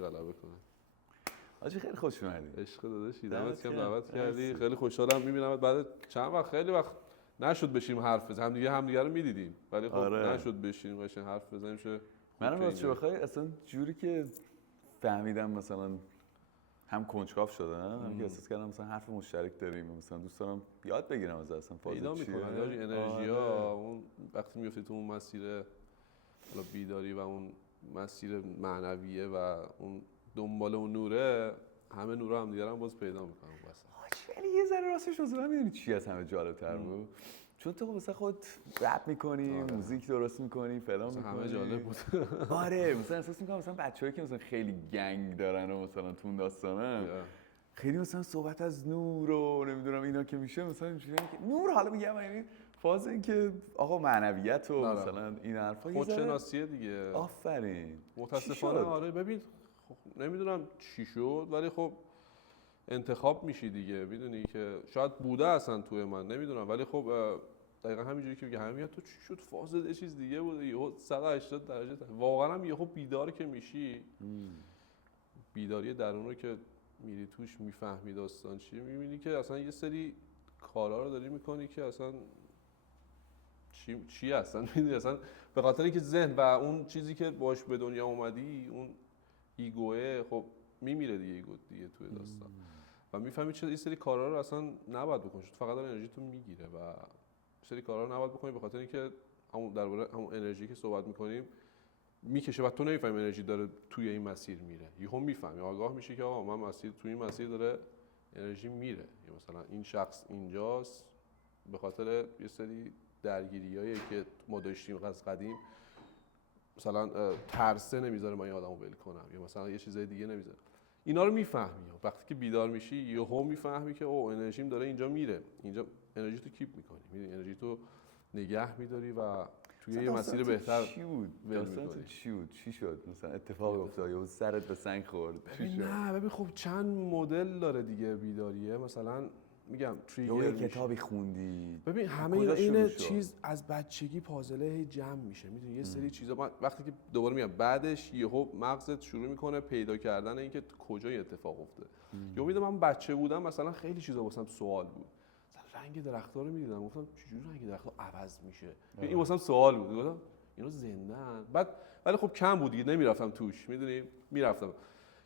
یکی غلبه کنه. آجی خیلی خوش اومدی. عشق داداشی، دمت گرم دعوت کردی. خیلی خوشحالم میبینم بعد چند وقت، خیلی وقت نشد بشیم حرف بزنیم، همدیگه رو میدیدیم ولی خب نشد بشیم قشنگ حرف بزنیم. منم راستش بخوای اصلا جوری که فهمیدم مثلا هم کنجکاو شدم، هم که احساس کردم مثلا حرف مشترک داریم، مثلا دوست دارم یاد بگیرم از اصلا پیدا میکنن یه انرژی‌ها. اون وقتی میفتی تو اون مسیر بیداری و اون مسیر معنویه و اون دنبال اون نوره، همه نورا هم دیگه هم باز پیدا میکنن واسه. ولی یه ذره راستش واسه من میدونی چی از همه جالب‌تر بود؟ چون تو واسه خود رپ می‌کنی، موزیک درست می‌کنی، فلان می‌کنی. همه جالب بود. آره، مثلا احساس می‌کنم مثلا بچه‌هایی که مثلا خیلی گنگ دارن و مثلا تو اون داستانه خیلی مثلا صحبت از نور و نمیدونم اینا که میشه، مثلا اینجوریه که نور، حالا میگم یعنی فاز این که آقا معنویت و مثلا این حرفا خودشناسیه دیگه. آفرین. متاسفانه آره. ببین نمیدونم چی شد ولی خب انتخاب میشی دیگه، میدونی که شاید بوده اصلا توی من نمیدونم، ولی خب دقیقا همینجوری که میگه همین تو چی شد فاز یه چیز دیگه بود، یهو 180 درجه واقعا هم یهو بیدار که میشی، بیداری درون رو که میری توش میفهمی داستان چیه، میبینی که اصلا یه سری کارا رو داری میکنی که اصلا چی اصلا میدونی، اصلا به خاطر اینکه ذهن و اون چیزی که باش به دنیا اومدی، اون ایگوه خب میمیره دیگه، ایگو دیگه توی داستان و میفهمی چه این سری کارا رو اصلا نباید بکنی، فقط داره انرژی تو میگیره و سری کارا رو نباید بکنی به خاطر اینکه همون درباره همون انرژی که صحبت میکنیم میکشه و تو نمیفهمی انرژی داره توی این مسیر میره، یهو میفهمی آگاه میشی که آقا من مسیر توی این مسیر داره انرژی میره، یا مثلا این شخص اینجاست به خاطر یه سری درگیریایی که ما داشتیم از قدیم، مثلا ترسه نمیذاره من این آدمو ول کنم یا مثلا یه چیزای دیگه نمیذاره، اینا رو میفهمی. وقتی که بیدار میشی یهو میفهمی که او انرژیم داره اینجا میره، اینجا انرژی تو کیپ میکنی، میدونی انرژی تو نگه میداری و توی یه مسیر بهتر. چی بود؟ داستان چی بود؟ چی شد؟ مثلا اتفاق افتاد یا سرت به سنگ خورد؟ نه ببین خب چند مدل داره دیگه بیداریه، مثلا میگم یا یه کتابی خوندی؟ ببین همه این چیز از بچگی پازله جمع میشه، میدونی یه سری چیزا وقتی که دوباره میگم بعدش یهو مغزت شروع میکنه پیدا کردن اینکه کجای اتفاق افتاده. یا میدونم من بچه بودم مثلا خیلی چیزا واسم سوال بود، مثلا رنگ درخت‌ها رو می‌دیدم گفتم چجوری رنگ درخت‌ها عوض میشه، این واسم سوال بود، گفتم اینا زنده‌ان. بعد ولی خب کم بود دیگه نمیرفتم توش، میدونی میرفتم.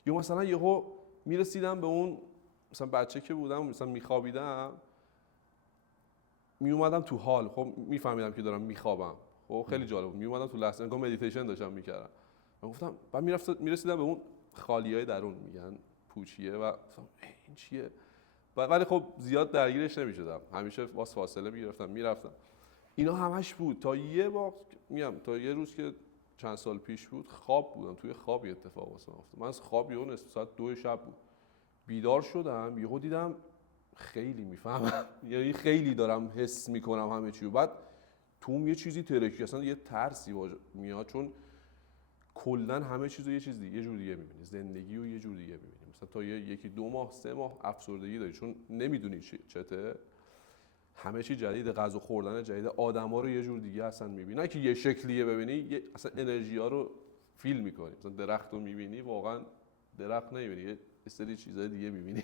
یا مثلا یهو میرسیدم به اون، مثلا بچه که بودم مثلا میخوابیدم میومدم تو حال، خب میفهمیدم که دارم میخوابم، خب خیلی جالب بود، میومدم تو لحظه انگار مدیتیشن داشتم میکردم. من گفتم بعد میرسیدم به اون خالیای درون میگن پوچیه و این چیه، ولی خب زیاد درگیرش نمیشدم، همیشه واسه فاصله میگرفتم میرفتم. اینا همش بود تا یه وقت میگم تا یه روز که چند سال پیش بود خواب بودم، توی خواب اتفاق واسه افتاد. من از خواب یهو نصف ساعت 2 شب بود بیدار شدم، یهو دیدم خیلی میفهمم یعنی خیلی دارم حس میکنم همه چی، بعد توم یه چیزی ترکی، اصلا یه ترسی میاد چون کلا همه چیزو یه چیز دیگه، یه جور دیگه میبینی، زندگی رو یه جور دیگه میبینی، مثلا تا یکی 2 ماه 3 ماه افسردگی داری چون نمیدونی چته، همه چی جدید، غذا خوردن جدید، آدما رو یه جور دیگه اصلا میبینی، نه که یه شکلیه ببینی، اصلا انرژی ها رو فیل میکنی، مثلا درخت رو میبینی واقعا درخت نمیبینی، یه سری چیزای دیگه میبینی.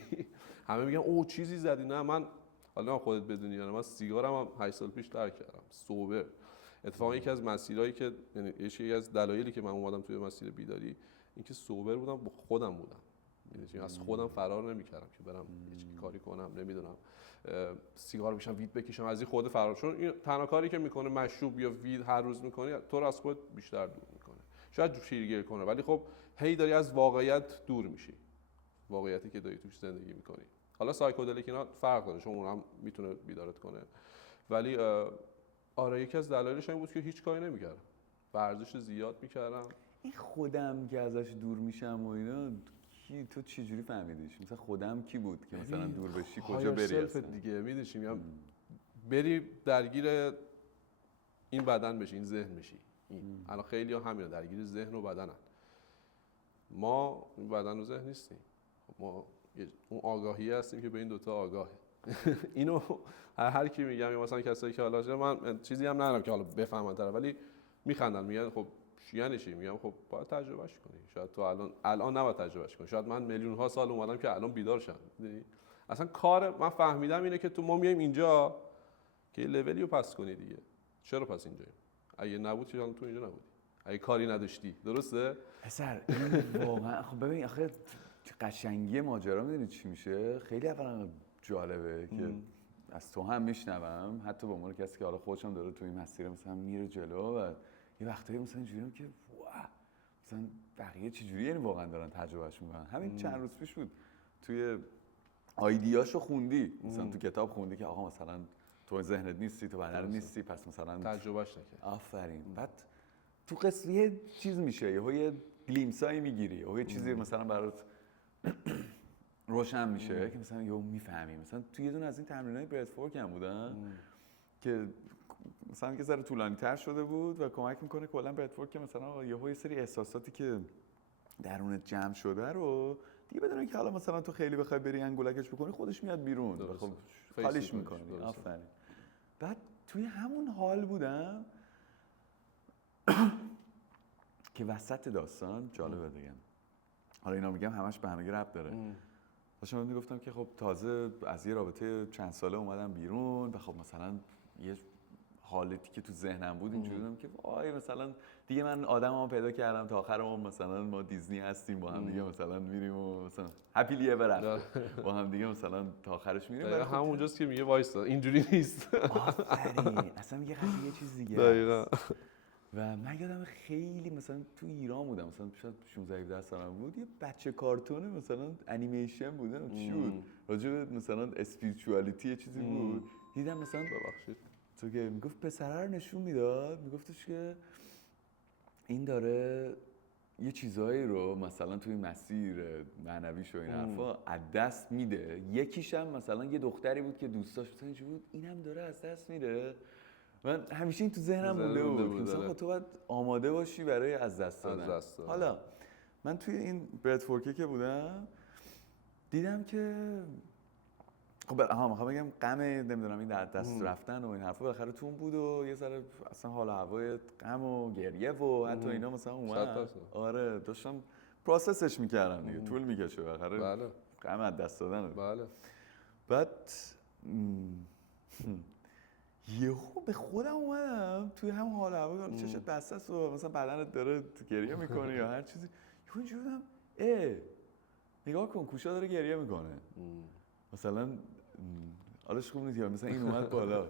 همه میگن او چیزی زدی، نه من حالا خودت بدونی یا نه من سیگارم هم 8 سال پیش ترک کردم سوبر. اتفاقا یکی از مسیرهایی که یعنی یکی از دلایلی که من اومدم توی مسیر بیداری اینکه سوبر بودم، با خودم بودم، یعنی از خودم فرار نمی‌کردم که برم یه کاری کنم، نمیدونم سیگار بکشم، وید بکشم، از این خود فرار، چون این تنها کاری که میکنه مشروب یا وید هر روز میکنی تو رو از خود بیشتر دور میکنه، شاید شیرگیر کنه ولی خب هی داری از واقعیت دور میشی، واقعیتی که داری توش زندگی میکنی. حالا سایکودلیک اینا فرق داره چون اون هم میتونه بیدارت کنه، ولی آره یکی از دلایلش این بود که هیچ کاری نمیکردم، ورزش زیاد میکردم. این خودم که ازش دور میشم و اینا تو چه جوری فهمیدیش؟ مثلا خودم کی بود که مثلا دور بشی کجا بری اصلا دیگه میدونی میگم بری درگیر این بدن بشی، این ذهن بشی. الان خیلی ها همینا درگیر ذهن و بدنن، ما بدن و ذهن نیستیم، ما اون آگاهی هستیم که به این دوتا آگاهه. اینو هر کی میگم، مثلا کسایی که حالا من چیزی هم ندارم که حالا بفهمن طرف، ولی میخندن میگن خب یعنی چی؟ میگم خب باید تجربهش کنی. شاید تو الان نباید تجربهش کنی. شاید من میلیون ها سال اومدم که الان بیدار شم. اصلا کار من فهمیدم اینه که ما میایم اینجا که لولی رو پس کنی دیگه. چرا پس اینجاییم؟ اگه نبود که تو اینجا نبودی. اگه کاری نداشتی، درسته؟ پسر این واقعا خب ببین آخه قشنگی ماجرا میدونی چی میشه؟ خیلی اولا جالبه که از تو هم میشنوم، حتی به عنوان کسی که حالا خودشم داره توی این مسیر مثلا میره جلو و یه وقتایی مثلا اینجوریه که واه مثلا بقیه چجوری یعنی واقعا دارن تجربهش میکنن. همین چند روز پیش بود توی آیدیاشو خوندی، مثلا تو کتاب خوندی که آقا مثلا تو ذهنت نیستی، تو بدنت نیستی، پس مثلا تجربهش نکرد. آفرین. بعد تو قصه یه چیز میشه، یه گلیمسایی میگیری، یه چیزی مثلا برات روشن میشه که مثلا یهو میفهمی. مثلا تو یه دونه از این تمرینای برثورک هم بودن که مثلا یه ذره طولانی تر شده بود و کمک میکنه کلا برثورک که مثلا یه سری احساساتی که درونت جمع شده رو دیگه بدون که حالا مثلا تو خیلی بخوای بری انگولکش بکنی خودش میاد بیرون، خب خالیش میکنی. آفرین. بعد توی همون حال بودم که وسط داستان جالبه دیگه، حالا اینا میگم همش به همگی ربط داره. داشتم میگفتم که خب تازه از یه رابطه چند ساله اومدم بیرون و خب مثلا یه حالتی که تو ذهنم بود اینجوری بودم که وای مثلا دیگه من آدممو پیدا کردم تا آخرمون مثلا ما دیزنی هستیم با هم دیگه مثلا میریم و مثلا هپی لیور با هم دیگه مثلا تا آخرش میریم. دقیقاً همونجاست که میگه وایسا اینجوری نیست. آفرین. اصلا میگه قضیه یه چیز دیگه دقیقاً. و من یادم خیلی مثلا تو ایران بودم، مثلا شاید 16 17 سالم بود، یه بچه کارتونه مثلا انیمیشن بود، چی بود راجع به مثلا اسپریچوالیتی یه چیزی بود. دیدم مثلا ببخشید تو که میگفت پسره رو نشون میداد، میگفتش که این داره یه چیزایی رو مثلا توی مسیر معنویش و این حرفا از دست میده. یکیش هم مثلا یه دختری بود که دوست داشت، مثلا اینجوری بود اینم داره از دست میره. من همیشه این تو ذهنم مونده بود که مثلا تو باید آماده باشی برای از دست دادن. حالا من توی این برثورک که بودم دیدم که خب میخوام بگم غم نمیدونم این در دست رفتن و این حرفا بالاخره تو اون بود و یه ذره اصلا حال و هوای غم و گریه و حتی اینا مثلا اومد. آره داشتم پروسسش میکردم دیگه، طول میکشه بالاخره. بله. غم از دست دادن. بله. بعد یهو به خودم اومدم توی هم حال و هوا، چشت بسته است و مثلا بدنت داره گریه میکنه یا هر چیزی، یهو اینجوری بودم نگاه کن کوشا داره گریه میکنه مثلا حالش خوب نیست، مثلا این اومد بالا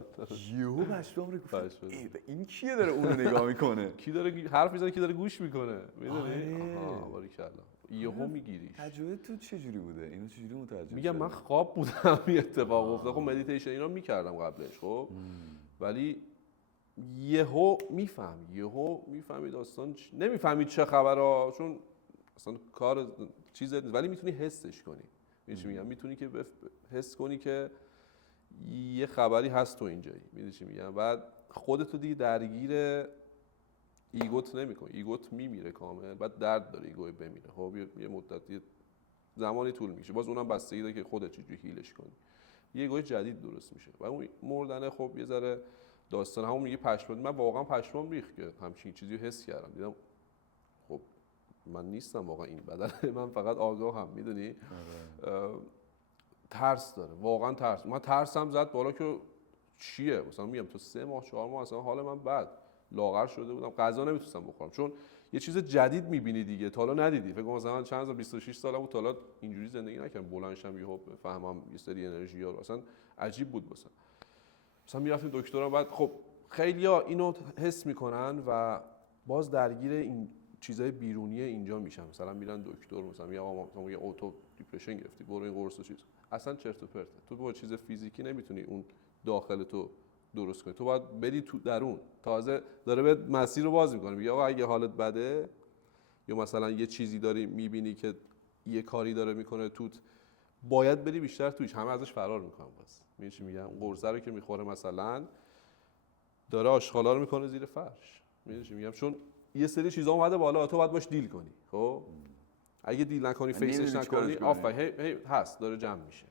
یهو بشتم رو گفت این کیه داره اونو نگاه میکنه، کی داره حرف میزنه، کی داره گوش میکنه، میدونی؟ آها باریکلا. یهو میگیریش. تجربه تو چجوری بوده؟ اینو چجوری متوجه میگم من خواب بودم این اتفاق افتاد. خب مدیتیشن اینا میکردم قبلش خب ولی یهو میفهمی داستان نمیفهمی چه خبره، چون اصلا کار چیز نیست ولی میتونی حسش کنی. میگم میتونی که حس کنی که یه خبری هست تو اینجایی. میدونی چی میگم؟ بعد خودتو دیگه درگیر ایگوت نمی‌کنی، ایگوت میمیره کامل، بعد درد داره ایگو بمیره. خب یه مدتی زمانی طول میشه، باز اونم بستگی داره که خودت چجوری هیلش کنی. یه ایگوی جدید درست میشه و اون مردنه خب یه ذره داستان همون میگه پشمام. من واقعا پشمام ریخت که همچین چیزی رو حس کردم، دیدم خب من نیستم واقعا این بدن، من فقط آگاهم. میدونی؟ ترس داره، واقعا ترس. من ترسم زد بالا که چیه، مثلا میگم تو 3 ماه 4 ماه اصلا حال من بد، لاغر شده بودم، غذا نمیتونستم بخورم چون یه چیز جدید میبینی دیگه، تا حالا ندیدی. فکر کنم مثلا چند سال 26 سالم بود، تا حالا اینجوری زندگی نکردم، بلند شم یهو بفهمم یه سری انرژی ها رو، اصلا عجیب بود واسم. مثلا میرفتیم دکترم، بعد خب خیلیا اینو حس میکنن و باز درگیر این چیزای بیرونی اینجا میشن. مثلا میرن دکتر، مثلا میگه آقا ما یه اوتو دیپرشن گرفتی، برو این قرصو چیز. اصلا چرت و پرته. تو با چیز فیزیکی نمیتونی اون داخل تو درست کنی، تو باید بری تو درون. تازه داره به مسیر رو باز میکنه، میگه آقا اگه حالت بده یا مثلا یه چیزی داری میبینی که یه کاری داره میکنه توت، باید بری بیشتر توش. همه ازش فرار میکنن. بس میگه چی میگم؟ قرصه رو که میخوره مثلا داره آشغالا رو میکنه زیر فرش. میگه چی میگم؟ چون یه سری چیزا اومده بالا، تو باید باش دیل کنی. خب اگه دیل نکنی، فیسش نکنی، هی هست داره جمع میشه.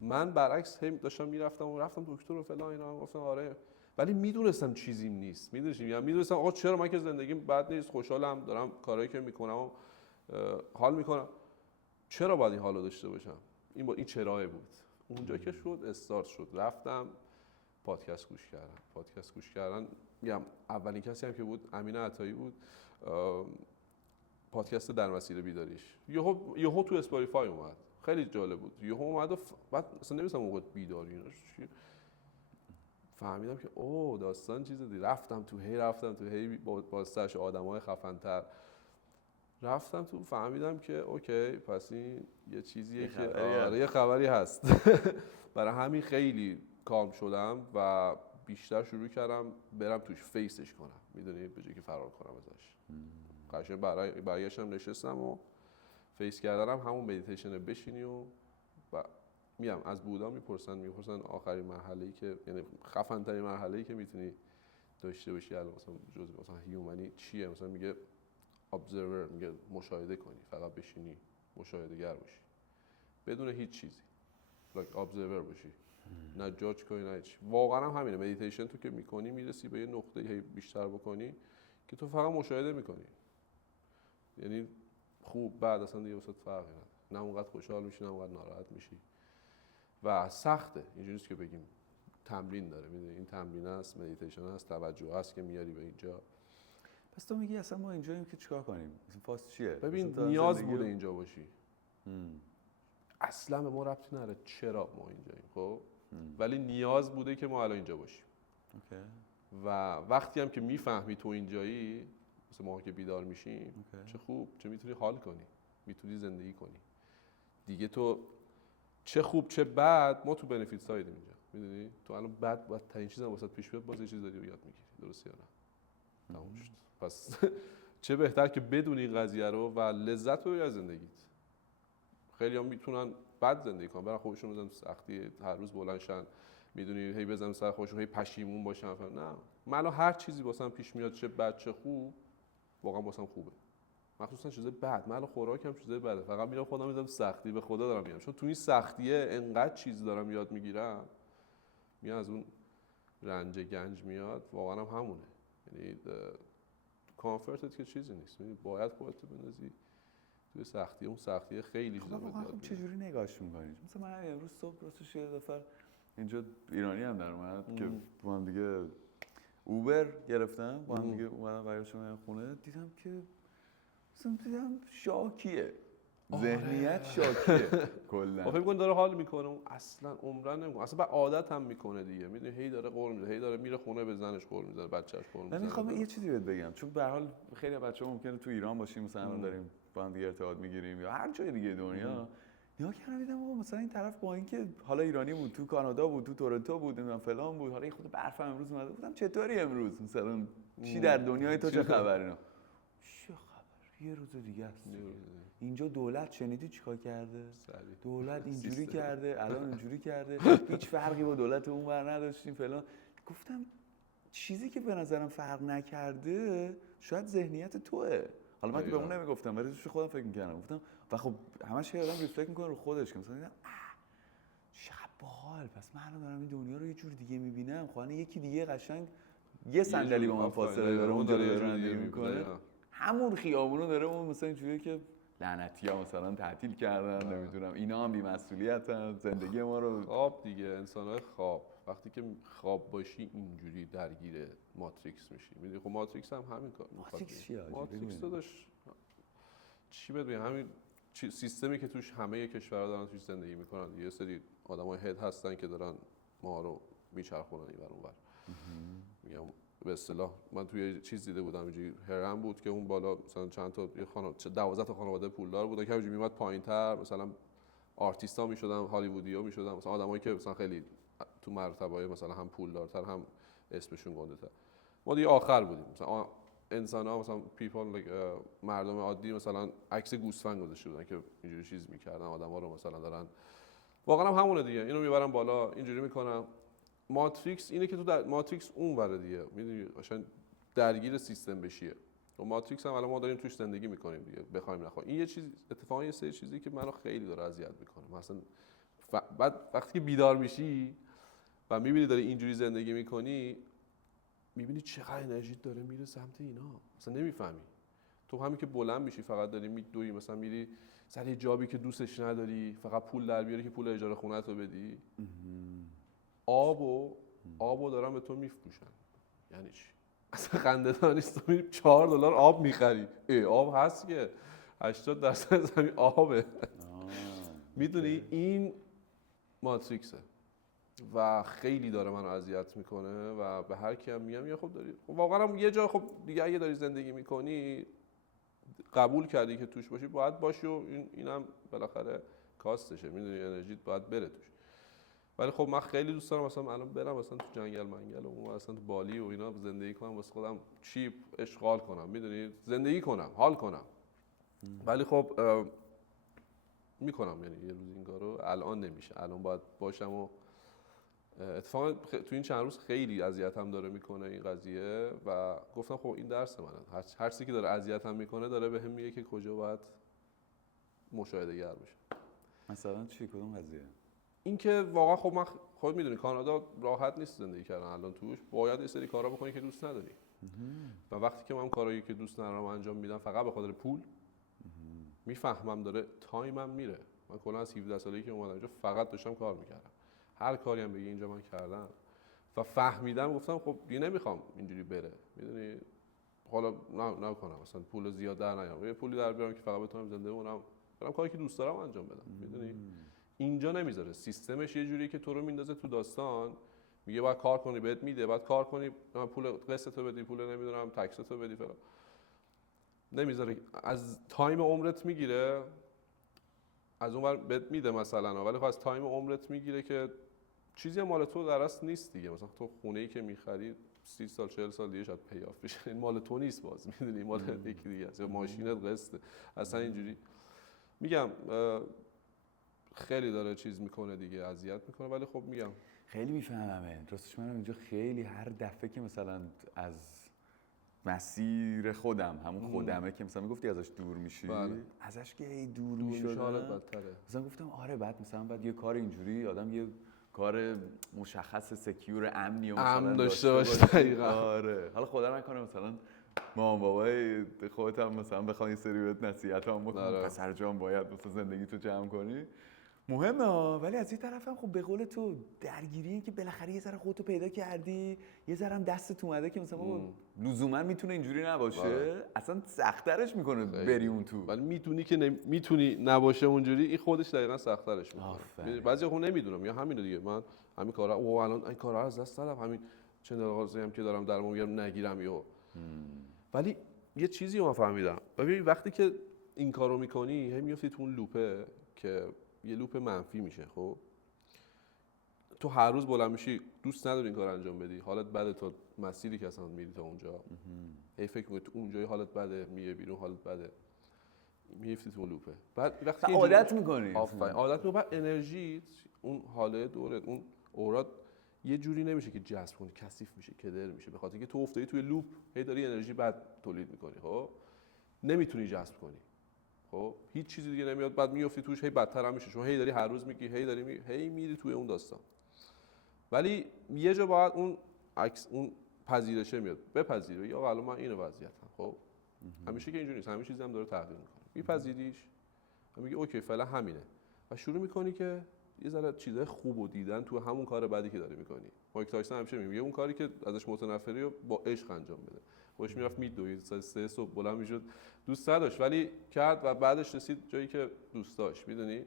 من برعکس هی داشتم میرفتم دکتر و فلان اینا، گفتم آره ولی میدونستم چیزیم نیست. میدونستم آقا چرا من که زندگیم بد نیست، خوشحالم، دارم کارایی که میکنم و حال میکنم، چرا باید این حالو داشته باشم؟ این چراه بود. اونجا که شد استارت شد، رفتم پادکست گوش کردن میگم اولین کسی هم که بود امین عطایی بود، پادکست در مسیر بیداریش یهو تو اسپاتیفای اومد، خیلی جالب بود. یهو اومد و بعد اصلا نمی‌دونستم موقع بیداری فهمیدم که اوه داستان چیز دیگه. رفتم تو هی با سرش آدمای خفن‌تر رفتم تو، فهمیدم که اوکی پس این یه چیزیه که یه خبری هست. برای همین خیلی کام شدم و بیشتر شروع کردم برم توش فیسش کنم، میدونی، به جای که فرار کنم ازش. قشنگ برگشتم نشستم و فیس کردنم همون مدیتیشن بشینی و میام از بودا میپرسن آخرین مرحله‌ای که یعنی خفن ترین مرحله‌ای که میتونی داشته باشی الان مثلا جزء مثلا هیومنی چیه؟ مثلا میگه observer، میگه مشاهده کنی، فقط بشینی مشاهده گر باشی بدون هیچ چیزی، like observer باشی، نه جاج کنی نه هیچ. واقعا هم همینه، مدیتیشن تو که میکنی میرسی به یه نقطه‌ای بیشتر بکنی که تو فقط مشاهده میکنی، یعنی خوب بعد اصلا دیگه واسه فرقی نداره، نه اونقدر خوشحال میشی نه اونقدر ناراحت میشی و سخته. اینجوری نیست که بگیم تمرین داره، میدونی این تمرین است، مدیتیشن است، توجه است که میاری به اینجا. پس تو میگی اصلا ما اینجاییم که چیکار کنیم؟ مثلا فاست چیه؟ ببین نیاز بوده اینجا باشی. اصلا به ما ربطی نداره چرا ما اینجاییم، خب ولی نیاز بوده که ما الان اینجا باشیم. و وقتی هم که میفهمی تو اینجایی، مثل ما که بیدار میشیم، چه خوب، چه میتونی حال کنی، میتونی زندگی کنی دیگه. تو چه خوب چه بد ما تو بنفیت ساید اینجا، میدونی تو الان بدترین چیزم واسه پیش بیاد باز یه چیز داری و یاد میگیری، درسته یا نه؟ تموم شد. پس چه بهتر که بدونی این قضیه رو و لذت ببری از زندگیت. خیلی هم میتونن بد زندگی کنن، برای خودشون بزنن سختی، هر روز بلندشن، میدونی هی بزنن سر خودشون، هی پشیمون باشن. نه، من الان هر چیزی واسم پیش میاد، چه بد چه خوب، واقعا واسم خوبه. مخصوصا چیزای بد، من الان خوراکم چیزای بده، فقط میرم خودم میذارم سختی، به خدا دارم میگم، چون تو این سختیه انقدر چیز دارم یاد میگیرم، میاد از اون رنج گنج میاد، واقعا هم همونه. یعنی کامفورتت که چیزی نیست، یعنی باید خودت بندازی توی سختی. اون سختیه خیلی چیزا بهت یاد میده. چجوری نگاهش می‌کنی؟ مثلا من امروز صبح راستش یه دفعه اینجا ایرانی هم در اومد که با هم دیگه اوبر گرفتم، با هم دیگه اومدم برگشتم خونه، دیدم که مثلا شاکیه، ذهنیت شاکیه کلا. فکر می‌کنم داره حال میکنه، اون اصلا عمرن نمیکنه، اصلا بعد عادت هم میکنه دیگه، میدونی هی داره قول میده، هی داره میره خونه به زنش قول میزنه، بچه‌اش قول میزنه. من میخوام یه چیزی بهت بگم، چون به هر حال خیلی بچه‌ها ممکنه تو ایران باشیم، مثلا داریم با هم دیگه ارتباط میگیریم یا هر جای دیگه دنیا، نگاه کردم دیدم آقا مثلا این طرف با اینکه حالا ایرانی بود، تو کانادا بود، تو تورنتو بود، نمیدونم فلان بود، حالا یه خود برف امروز اومده، گفتم چطوری امروز، مثلا چی در دنیای تو چه خبر؟ اینا چه خبر، یه روز دیگه است. اینجا دولت شنیدی چیکار کرده؟ دولت اینجوری کرده، الان اینجوری کرده، هیچ فرقی با دولت اونور نداشتیم فلان. گفتم چیزی که به نظرم فرق نکرده شاید ذهنیت توئه. حالا من که به اون نمیگفتم ولی تو خودم فکر می‌کردم، گفتم و خب همش آدم ریفلکت می‌کنه رو خودش، که مثلا دیدم چقدر باحال، پس من الان دارم این دنیا رو یه جور دیگه می‌بینم. خب یکی دیگه قشنگ یه صندلی با من فاصله داره، اون داره رانندگی می‌کنه، همون خیابونو داره، اون مثلا اینجوریه که لعنتی‌ها مثلا تعطیل کردن، نمیدونم اینا هم بی‌مسئولیتن، زندگی ما رو خواب دیگه، انسان‌های خواب. وقتی که خواب باشی اینجوری درگیر ماتریکس میشی، میدونی خب ماتریکس هم همین کار. ماتریکس چیه؟ ماتریکس داداش چی بگم، همین سیستمی که توش همه کشورها دارن توش زندگی میکنن، یه سری آدمای هد هستن که دارن ما رو میچرخونن اینور اونور. میگم به اصطلاح من توی چیز دیده بودم، اینجوری هرم بود که اون بالا مثلا چند تا یه 12 تا خانواده پولدار بودن که همینجوری میومد پایین‌تر، مثلا آرتیستا میشدن، هالیوودیا میشدن، مثلا آدمایی که مثلا خیلی تو مرتبه‌های مثلا هم پولدارتر هم اسمشون گنده‌تر. ما دیگه آخر بودیم، مثلا انسان‌ها مثلا مردم عادی مثلا عکس گوسفند گذاشته بودن که اینجوری چیز می‌کردن، آدم‌ها رو مثلا دارن واقعا هم همونه دیگه، اینو میبرن بالا اینجوری میکنن. ماتریکس اینه که تو در ماتریکس اون وره دیگه، میدونی قشنگ درگیر سیستم بشیه. و ماتریکس هم الان ما داریم توش زندگی میکنیم دیگه، بخوایم نخوایم. این یه چیز اتفاقا یه سری چیزی که منو خیلی داره اذیت میکنه. مثلا بعد وقتی که بیدار میشی و میبینی داری اینجوری زندگی میکنی، میبینی چقدر انرژی داره میره سمت اینا، مثلا نمیفهمی. تو همین که بلند میشی فقط داری میدوی، مثلا میری سر یه جابی که دوستش نداری، فقط پول در بیاری که پول اجاره خونت رو بدی. آبو دارن به تو میفروشن. یعنی چی؟ اصلا خنده‌دار نیست. تو میری $4 آب میخری، آب هست که 80% زمین آبه. میدونی این ماتریکسه و خیلی داره منو اذیت میکنه و به هر کی هم میگم یا خب داری واقعا هم یه جا، خب دیگه اگه داری زندگی میکنی قبول کردی که توش باشی باید باشی و اینم بالاخره کاستشه، میدونی انرژیت باید بره توش. ولی خب من خیلی دوست دارم مثلا الان برم مثلا تو جنگل منگل و مثلا تو بالی و اینا زندگی کنم واسه خودم، چیپ اشغال کنم، میدونی زندگی کنم، حال کنم. ولی خب میکنم، یعنی یه روز این کارو الان نمیشه، الان باید باشم و اتفاقا تو این چند روز خیلی اذیتم داره میکنه این قضیه و گفتم خب این درس منه، هر چیزی که داره اذیتم میکنه داره بهم میگه که کجا باید مشاهده گر بشه. مثلا چی کدوم قضیه؟ این که واقعا خب من خود میدونی کانادا راحت نیست زندگی کردن الان توش، باید یه سری کارا بکنی که دوست نداری و وقتی که من کارایی که دوست ندارم انجام میدم فقط به خاطر پول، میفهمم داره تایمم میره. من کلا از 17 سالگی که اومدم اینجا فقط داشتم کار میکردم، هر کاری هم بگی اینجا من کردم و فهمیدم، گفتم خب دیگه نمیخوام اینجوری بره، میدونی حالا نکنم مثلا پول زیاد در نیارم، یه پولی در بیارم که فقط بتونم زنده بمونم، برم کاری که دوست دارم انجام بدم. میدونی اینجا نمیذاره، سیستمش یه جوریه که تو رو میندازه تو داستان، میگه باید کار کنی بهت میده، باید کار کنی پول قسطتو بدی، پول نمیدونم تکستو بدی فلان، نمیذاره، از تایم عمرت میگیره، از اون ور بهت میده مثلا، ولی خب از تایم عمرت میگیره که چیزی مال تو در اصل نیست دیگه. مثلا تو خونه‌ای که می‌خری 30 سال 40 سال دیگه شاید پیاف بشه، این مال تو نیست، باز میدونی مال یکی دیگه است، یا ماشینت قسطه، اصلا اینجوری میگم خیلی داره چیز میکنه دیگه، اذیت میکنه. ولی خب میگم خیلی میفهممه، راستش منم اینجا خیلی هر دفعه که مثلا از مسیر خودم، همون خودمه که مثلا میگفتی ازش دور میشی، بله. ازش که ای دور میشدم حالت بدتره. مثلا گفتم آره بعد مثلا بعد یه کار اینجوری آدم یه کار مشخص سکیور امنی و مثلا امن داشته باشه. دقیقاً. آره حالا خدا نکنه مثلا مامان بابای خودت هم مثلا بخوان یه سری بهت نصیحت هم بکنن پسر جان باید مثلا زندگی تو جمع کنی، مهمه ولی از این طرف هم خب به قول تو درگیریه که بالاخره یه ذره خودتو پیدا کردی، یه ذره هم دستت اومده که مثلا لزوما میتونه اینجوری نباشه، اصلا سخت‌ترش میکنه بری اون تو. ولی میدونی که میتونی نباشه اونجوری، این خودش دقیقاً سخت‌ترش میکنه. بعضی خب نمیدونم یا همین دیگه، من همین کارا الان این کارا از دست دادم، همین چند دقیقه هم که دارم درمو میگیرم نگیرم یهو. ولی یه چیزی رو من فهمیدم، ببین وقتی که این کارو میکنی هی میافتی تو اون لوپه که یه لوپ منفی میشه. خب تو هر روز بلند میشی دوست نداری این کار انجام بدی، حالت بده، تو مسیری که اصلا میری تا اونجا هی فکر میکنی تو اونجای حالت بده، میای بیرون حالت بده، میفتی تو لوپه. بعد وقتی عادت میکنی، عادت میکنی، بعد انرژی اون حاله دورت، اون اورات یه جوری نمیشه که جذب کنی، کثیف میشه، کدر میشه، به خاطر اینکه تو افتادی توی لوپ، هی داری انرژی بد تولید میکنی، خب نمیتونی جذب کنی، خب هیچ چیزی دیگه نمیاد، بعد میافتی توش، هی بدتر هم میشه، چون هی داری هر روز میگی، هی داری هی میری توی اون داستان. ولی یه جا باید اون اون پذیرشه میاد، بپذیری یا الان من اینو وضعیتم، خب همیشه که اینجوری نیست، همه چیزی هم داره تغییر میکنه، میپذیریش و میگی اوکی فعلا همینه و شروع میکنی که یه ذره چیزای خوبو دیدن تو همون کار بدی که داری میکنی. مایک تایسون همیشه میگه اون کاری که ازش متنفری رو با عشق انجام بده. خودش میرفت میدوید، 3 صبح بلند میشد، دوست نداشت ولی کرد و بعدش رسید جایی که دوست داشت. میدونی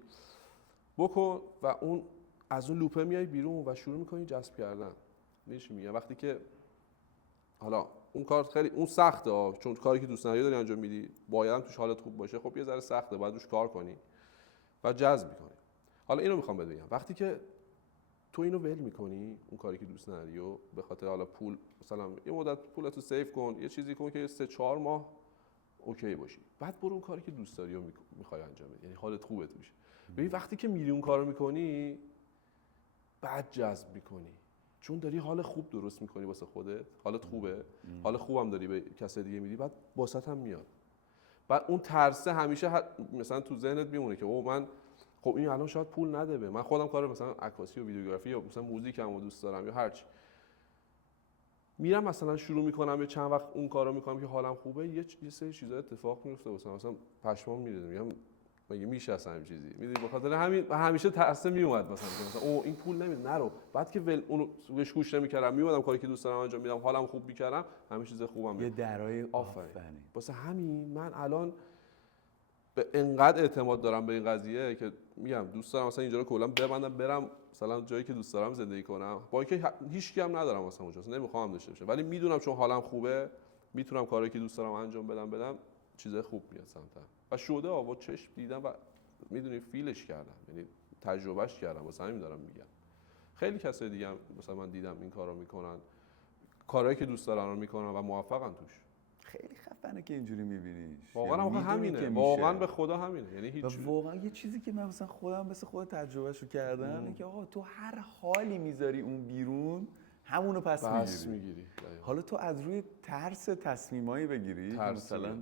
بکن و اون از اون لوپه میای بیرون و شروع میکنی جذب کردن. میشه میگم وقتی که حالا اون کار خیلی اون سخته چون کاری که دوست نداری داری انجام میدی، باید هم توش حالت خوب باشه، خب یه ذره سخته، باید روش کار کنی و جذب میکنی. حالا اینو میخوام بگم، وقتی که تو اینو ول میکنی اون کاری که دوست نداری و به خاطر حالا پول، مثلا یه مدت پولتو سیو کن، یه چیزی کن که 3-4 ماه اوکی باشی، بعد برو اون کاری که دوست داری و میخوای انجام بدی، یعنی حالت خوبه توش. ببین وقتی که میری اون کارو میکنی بعد جذب میکنی، چون داری حال خوب درست میکنی واسه خودت، حالت خوبه، حال خوبم داری به کسی دیگه میدی، بعد واسط هم میاد. بعد اون ترسه همیشه مثلا تو ذهنت میمونه که او من خب این الان شاید پول نده به من، خودم کار مثلا عکاسی و ویدیوگرافی یا مثلا موزیکمو دوست دارم یا هر چی، میرم مثلا شروع میکنم یه چند وقت اون کارو میکنم که حالم خوبه، یه سری چیزا اتفاق میفته مثلا پشمام میریزه، میگم مگه میشه اصلا همین چیزی، میدونی به خاطر همین همیشه ترسه میومد مثلا او این پول نمیده نرو، بعد که اونو بهش گوش نمیکردم میومدم کاری که دوست دارم انجام میدم حالم خوب میکردم همه چیز خوبم یه درای آفرین. واسه همین من الان به انقدر اعتماد دارم به این قضیه که میگم دوست دارم مثلا اینجا رو کلا ببندم برم مثلا جایی که دوست دارم زندگی کنم، با اینکه هیچ کی هم ندارم مثلا اونجا، نمیخوام داشته باشم، ولی میدونم چون حالم خوبه میتونم کاری که دوست دارم انجام بدم چیزای خوب میاد سمتم و شده با چشم دیدم و میدونی فیلش کردم، یعنی تجربهش کردم، واسه همین دارم میگم. خیلی کسای دیگه هم مثلا من دیدم این کارو میکنن، کارهایی که دوست دارن رو میکنن و موفقن توش. خیلی خفنه که اینجوری میبینیش. واقعا همینه، واقعا به خدا همینه، یعنی هیچ واقعا یه چیزی که من مثلا خودم مثل خود تجربهشو کردم اینه که آقا تو هر حالی میذاری اون بیرون همونو پس میگیری. حالا تو از روی ترس تصمیمایی بگیری که مثلا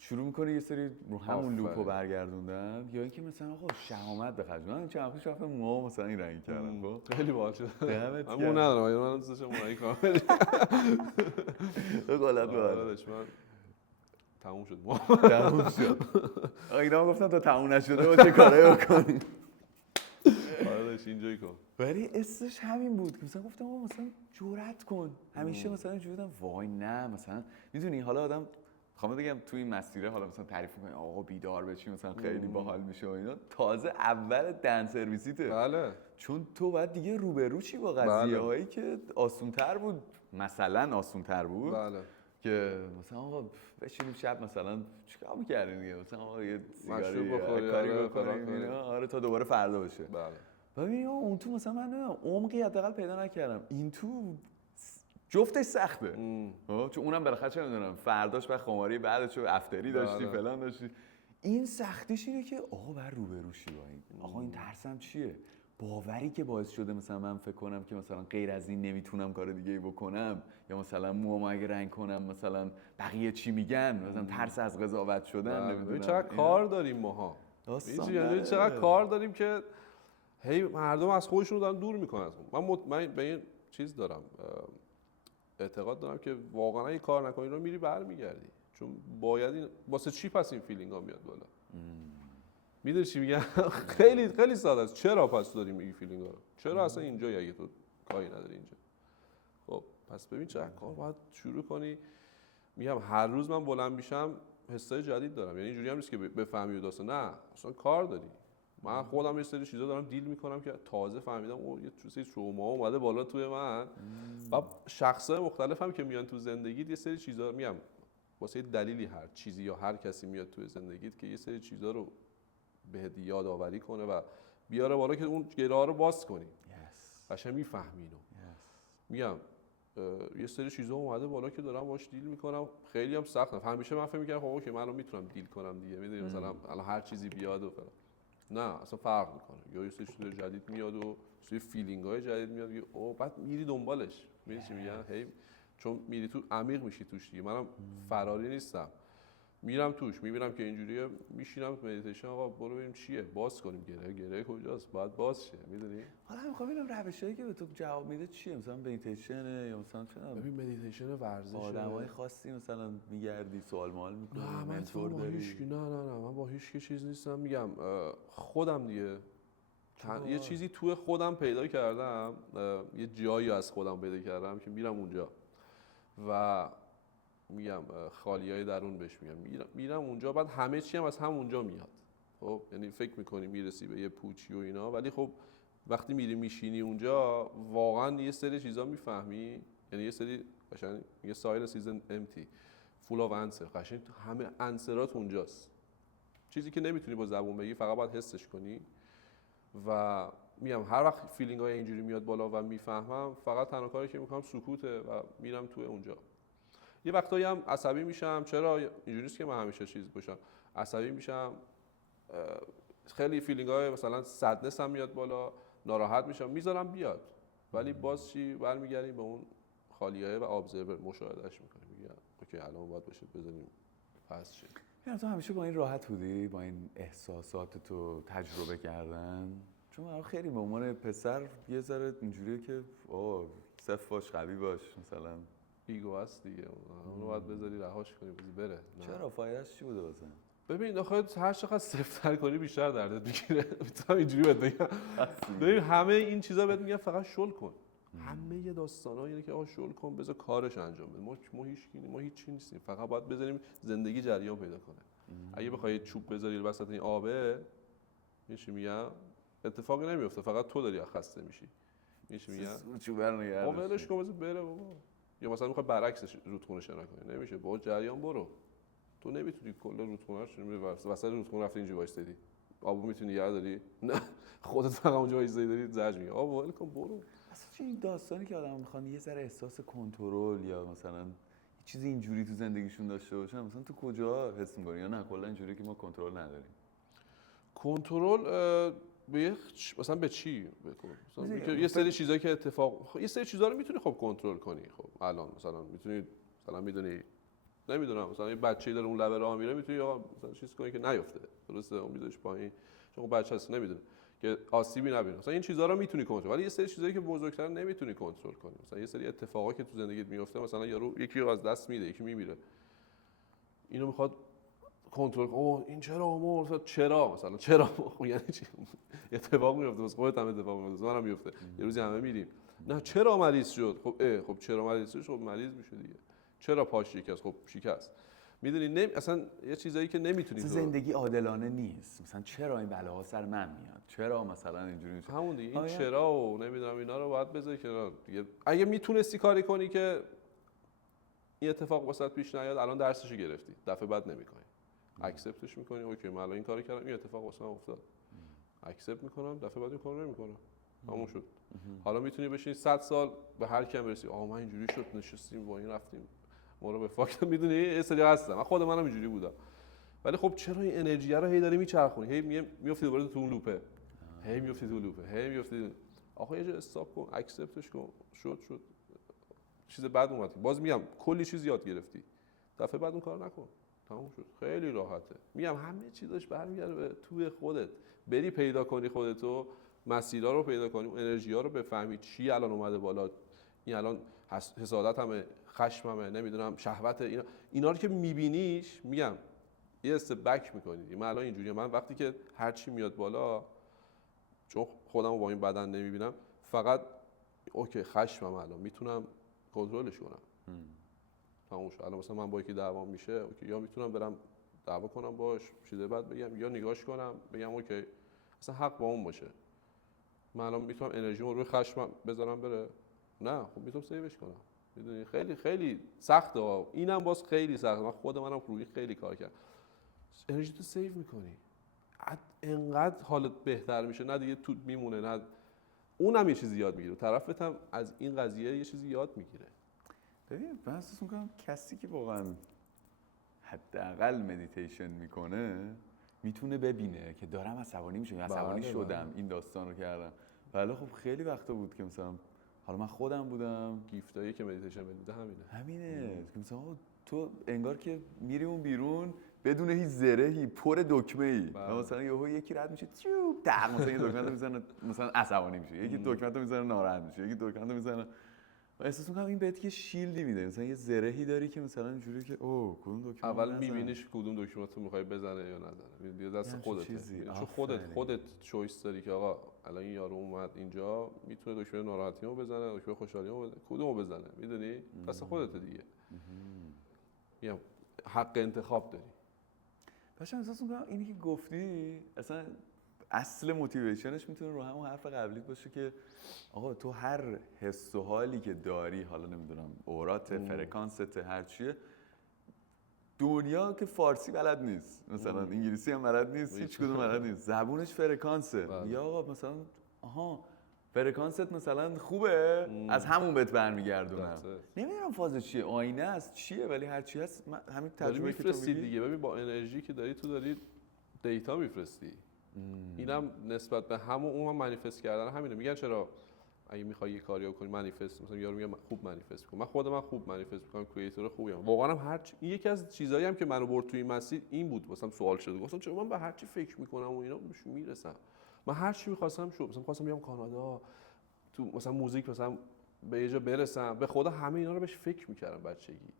شروع میکنی یه سری رو همون لوپو برگردوندن، یا اینکه مثلا آقا شهامت بخرج. من چند وقت رفتم موها مثلا این رنگ کردم، خب خیلی باحال شد. من ندارم، من دوست داشتم موهای کامل. غلط بود. من تموم شد. تموم شد. اینا گفتن تا تموم نشده چه کارایی بکنی. آره داش اینجوری کن. ولی اسمش همین بود که مثلا گفتم آقا مثلا جرأت کن. همیشه مثلا اینجوری بودم وای نه مثلا میدونی حالا آدم میخوام بگم تو این مسیره حالا مثلا تعریف می‌کنی آقا بیدار بشی مثلا خیلی باحال میشه و اینا، تازه اول دن سرویسیته. بله. چون تو بعد دیگه روبرو چی با قضیه‌هایی که آسان‌تر بود، مثلا آسان‌تر بود. بله. که مثلا آقا بشینیم شب مثلا چیکار می‌کردیم دیگه، مثلا آقا یه سیگاری بخوری کاری بکنیم آره تا دوباره فردا بشه. بله. ببین اون تو مثلا من عمقی حداقل پیدا نکردم، این تو جفتش سخته. چون اونم بالاخره چه میدونم فرداش بعد خماری بعدش افتری داشتی فلان داشتی، این سختیش اینه که آقا بر روبروشی با این آقا این ترسم چیه، باوری که باعث شده مثلا من فکر کنم که مثلا غیر از این نمیتونم کار دیگه ای بکنم، یا مثلا موامو اگه رنگ کنم مثلا بقیه چی میگن، مثلا ترس از قضاوت شدن. نمیدونم چقدر کار داریم ماها، یعنی چقدر کار داریم که هی مردم از خودشون دارن دور میکنن. من به این چیز دارم اعتقاد دارم که واقعا اگه کار نکنی رو میری برمیگردی، چون باید این واسه چی پس این فیلینگا میاد بالا. میدونی چی میگم؟ خیلی خیلی ساده است. چرا پس داریم این فیلینگا رو؟ چرا اصلا اینجایی اگه تو کاری نداری اینجا؟ خب پس ببین چقدر کار باید شروع کنی. میگم هر روز من بلند میشم حسای جدید دارم، یعنی اینجوری هم نیست که بفهمی و داستان، نه اصلا کار داری. من خودم یه سری چیزا دارم دیل میکنم که تازه فهمیدم او یه چیزی تروما اومده بالا توی من و شخصای مختلفم که میان تو زندگیت یه سری چیزا میگم واسه دلیلی هر چیزی یا هر کسی میاد توی زندگیت که یه سری چیزا رو بهت یادآوری کنه و بیاره بالا که اون گره‌ها رو باز کنی. قشنگ میفهمی اینو. میگم یه سری چیزا اومده بالا که دارم باش دیل میکنم، خیلی هم سخته. همیشه من فکر می‌کردم خب اوکی من الان میتونم دیل کنم دیگه، میدونی مثلا الان هر چیزی بیاد و فلان. نه اصلا فرق میکنه، یا یه سری چیز جدید میاد و یه فیلینگ‌های جدید میاد که او بعد میری دنبالش. میدونی چی میگن؟ هی چون میری تو عمیق میشی توش دیگه. منم فراری نیستم، میرم توش میبینم که اینجوریه، میشینم تو مدیتیشن آقا برو ببینیم چیه، باز کنیم گره کجاست باید باز شه. میدونی حالا میخوام ببینم روشایی که به تو جواب میده چیه، مثلا مدیتیشن یا مثلا چه ببین مدیتیشن ورزشه، آدمای خاصی مثلا میگردی سوال مال میکنی، نه من تو با هیچ نه من با هیچ کی چیز نیستم. میگم خودم دیگه یه چیزی توی خودم پیدا کردم، یه جایی از خودم پیدا کردم که میرم اونجا و میگم خالیای درون بهش میرم اونجا، بعد همه چی هم از همونجا میاد. خب یعنی فکر میکنی میرسی به یه پوچی و اینا، ولی خب وقتی میری میشینی اونجا واقعا یه سری چیزا میفهمی، یعنی یه سری قشنگ یه سایل سیزن امتی فول اف انسر، قشنگ همه انسرات اونجاست، چیزی که نمیتونی با زبون بگی، فقط باید حسش کنی. و میگم هر وقت فیلینگ های اینجوری میاد بالا و میفهمم، فقط تنها کاری که میکنم سکوته و میرم توی اونجا. یه وقتایی هم عصبی میشم، چرا اینجوری نیست که من همیشه چیز باشم، عصبی میشم، خیلی فیلینگ های مثلا سدنس هم میاد بالا، ناراحت میشم، میذارم بیاد، ولی باز چی برمیگردیم به اون خالیه و ابزرور مشاهدهش میکنیم، میگم اوکی الان باید باشه بزنیم پس چی. یعنی تو همیشه با این راحت بودی با این احساسات تو تجربه کردن؟ چون من خیلی به عنوان پسر یه ذره اینجوریه که صفر باش، قوی باش مثلا. ایگو هست دیگه، اونو باید بذاری رهاش کنی بره. چرا فایدهش چی بوده واسه؟ ببین آخه هر چقدر صفرتر کنی بیشتر دردت میگیره. میتونم اینجوری بهت بگم. ببین همه این چیزا بهت میگن فقط شل کن. همه یه داستانا اینه که آقا شل کن بذار کارش انجام بده. ما هیچ نیستیم، فقط باید بذاریم زندگی جریان پیدا کنه. اگه بخوای چوب بذاری وسط این آبه، چی میگم، اتفاقی نمیفته، فقط تو داری خسته میشی. چی میگم، چوب برنگرد ولش کن بذار بره بابا. یا مثلا میخوای برعکسش رودخونه شنا کنی، نمیشه، با جریان برو. تو نمیتونی کل رودخونه رو شروع وسط رودخونه رفتی اینجوری وایسادی. آبو میتونی نگه داری؟ نه، خودت فقط اونجا وایسادی داری زجر میگی آبو ول کن برو. اصلا چه این داستانی که آدم میخوان یه ذره احساس کنترل یا مثلا یه چیزی اینجوری تو زندگیشون داشته باشن، مثلا تو کجا حس می‌کنی؟ یا نه کلا اینجوری که ما کنترل نداریم؟ کنترل به مثلا به چی بکن؟ مثلا یه سری چیزایی که اتفاق، یه سری چیزا رو میتونی خب کنترل کنی. خب الان مثلا میتونی، مثلا میدونی، نمیدونم، مثلا یه بچه‌ای داره اون لبه راه میره، میتونی آقا مثلا چیز کنی که نیفته، درسته، اون میذاش پایین، چون خب بچه هست نمیدونه که آسیبی نبینه. مثلا این چیزا رو میتونی کنترل، ولی یه سری چیزایی که بزرگتر نمیتونی کنترل کنی. مثلا یه سری اتفاقا که تو زندگیت میفته، مثلا یارو یکی رو از دست میده، یکی میمیره، اینو میخواد کنترل کنه. اوه این چرا مرد، چرا مثلا چرا یعنی چی؟ اتفاق میفته واسه خودت هم اتفاق میفته، منم میفته، یه روزی همه میریم. نه چرا مریض شد؟ خب چرا مریض شد؟ خب مریض میشه دیگه. چرا پاش شکست؟ خب شکست. میدونی اصلا یه چیزایی که نمیتونی تو زندگی عادلانه نیست. مثلا چرا این بلاها سر من میاد؟ چرا مثلا اینجوری میشه؟ همون دیگه، این چرا و نمیدونم اینا رو باید بذاری کنار دیگه. اگه میتونستی کاری کنی که این اتفاق واسط پیش نیاد، الان درسشو گرفتی، دفعه بعد نمیکنی، اکسپتش میکنی، اوکی من الان این کارو کردم، این اتفاق واسه من افتاد، اکسپت میکنم، دفعه بعد این کارو نمیکنم، تموم شد. حالا میتونی بشینی 100 سال به هر کیم برسی، آها من اینجوری شد، نشستیم با این رفتیم ما رو به فاک. میدونی یه سری هستم، من خود منم اینجوری بودم، ولی خب چرا این انرژی رو هی داری میچرخونی، هی میافتی دوباره تو اون لوپه، هی میافتی تو لوپه، هی میافتی. آخه یه جا استاپ کن، اکسپتش کن، شد چیز بعد اومد، باز میگم کلی چیز یاد گرفتی، دفعه بعد اون کار نکن، تموم شد. خیلی راحته، میگم همه چیزاش برمیگرده به توی خودت، بری پیدا کنی خودتو، مسیرها رو پیدا کنی، انرژی ها رو بفهمی چی الان اومده بالا، این الان حسادت همه، خشممه، نمیدونم شهوت، اینا رو که میبینیش، میگم یه استپ بک میکنی. من الان اینجوریه، من وقتی که هر چی میاد بالا، چون خودمو با این بدن نمیبینم، فقط اوکی خشمم الان میتونم کنترلش کنم، تموم شد. الان مثلا من با یکی دعوام میشه، اوکی، یا میتونم برم دعوا کنم باش، چیز بعد بگم، یا نگاش کنم بگم اوکی اصلا حق با اون باشه، من الان میتونم انرژیمو روی خشمم بذارم بره، نه خب میتونم سیوش کنم. میدونی خیلی خیلی سخته، اینم باز خیلی سخته، من خود منم روی خیلی کار کردم. انرژی تو سیو میکنی، انقدر حالت بهتر میشه، نه دیگه تو میمونه، نه اونم یه چیزی یاد میگیره، طرفت هم از این قضیه یه چیزی یاد میگیره. ببین من احساس میکنم کسی که واقعا حداقل مدیتیشن میکنه میتونه ببینه که دارم عصبانی میشم، عصبانی شدم، این داستان رو کردم. ولی خب خیلی وقتا بود که مثلا حالا من خودم بودم، گیفتایی که مدیتیشن میده همینه که مثلا تو انگار که میری اون بیرون بدون هیچ زرهی، پر دکمه‌ای، مثلا یهو یکی رد میشه چوب دق، مثلا یه دکمه رو میزنه مثلا عصبانی میشه، یکی دکمه رو میزنه ناراحت میشه، یکی دکمه رو میزنه. و احساس میکنم این بهت یه شیلدی میده، مثلا یه زرهی داری که مثلا اینجوری که اوه کدوم دکمه اول میبینیش کدوم دکمه تو میخوای بزنه یا نزنه، دیگه دست خودته، چون خودت چویس داری که آقا الان این یارو اومد اینجا میتونه دکمه ناراحتیمو بزنه، دکمه خوشحالیمو بزنه، کدومو بزنه، میدونی دست خودته دیگه. میگم حق انتخاب داری. باشه احساس میکنم اینی که گفتی اصلا اصل موتیویشنش میتونه رو همون حرف قبلیت باشه که آقا تو هر حس و حالی که داری، حالا نمیدونم اورات، فرکانست، هر چیه، دنیا که فارسی بلد نیست، مثلا انگلیسی هم بلد نیست، هیچ کدوم بلد نیست، زبونش فرکانسه. یا آقا مثلا آها فرکانست مثلا خوبه، از همون بهت برمیگردونم. نمیدونم فاز چیه، آینه است چیه، ولی هر چی هست همین تجربه که تو میگی دیگه. ببین با انرژی که داری تو داری دیتا میفرستی. اینم نسبت به همون اون هم منیفست کردن همینه. میگن چرا اگه میخوای یه کاریو کنی منیفست، مثلا یارو میگه خوب منیفست کن، من خودم خوب منیفست میکنم، کریئتور خوبیم واقعا هم. هر این یکی از چیزایی هم که منو برد توی این مسیر این بود، مثلا سوال شده، گفتم چرا من به هر چی فکر میکنم و اینا بهش میرسم. من هر چی میخواستم شد، مثلا میخواستم بیام کانادا، تو مثلا موزیک مثلا به یه جا برسم. به خدا همه اینا رو بهش فکر میکردم بچگی،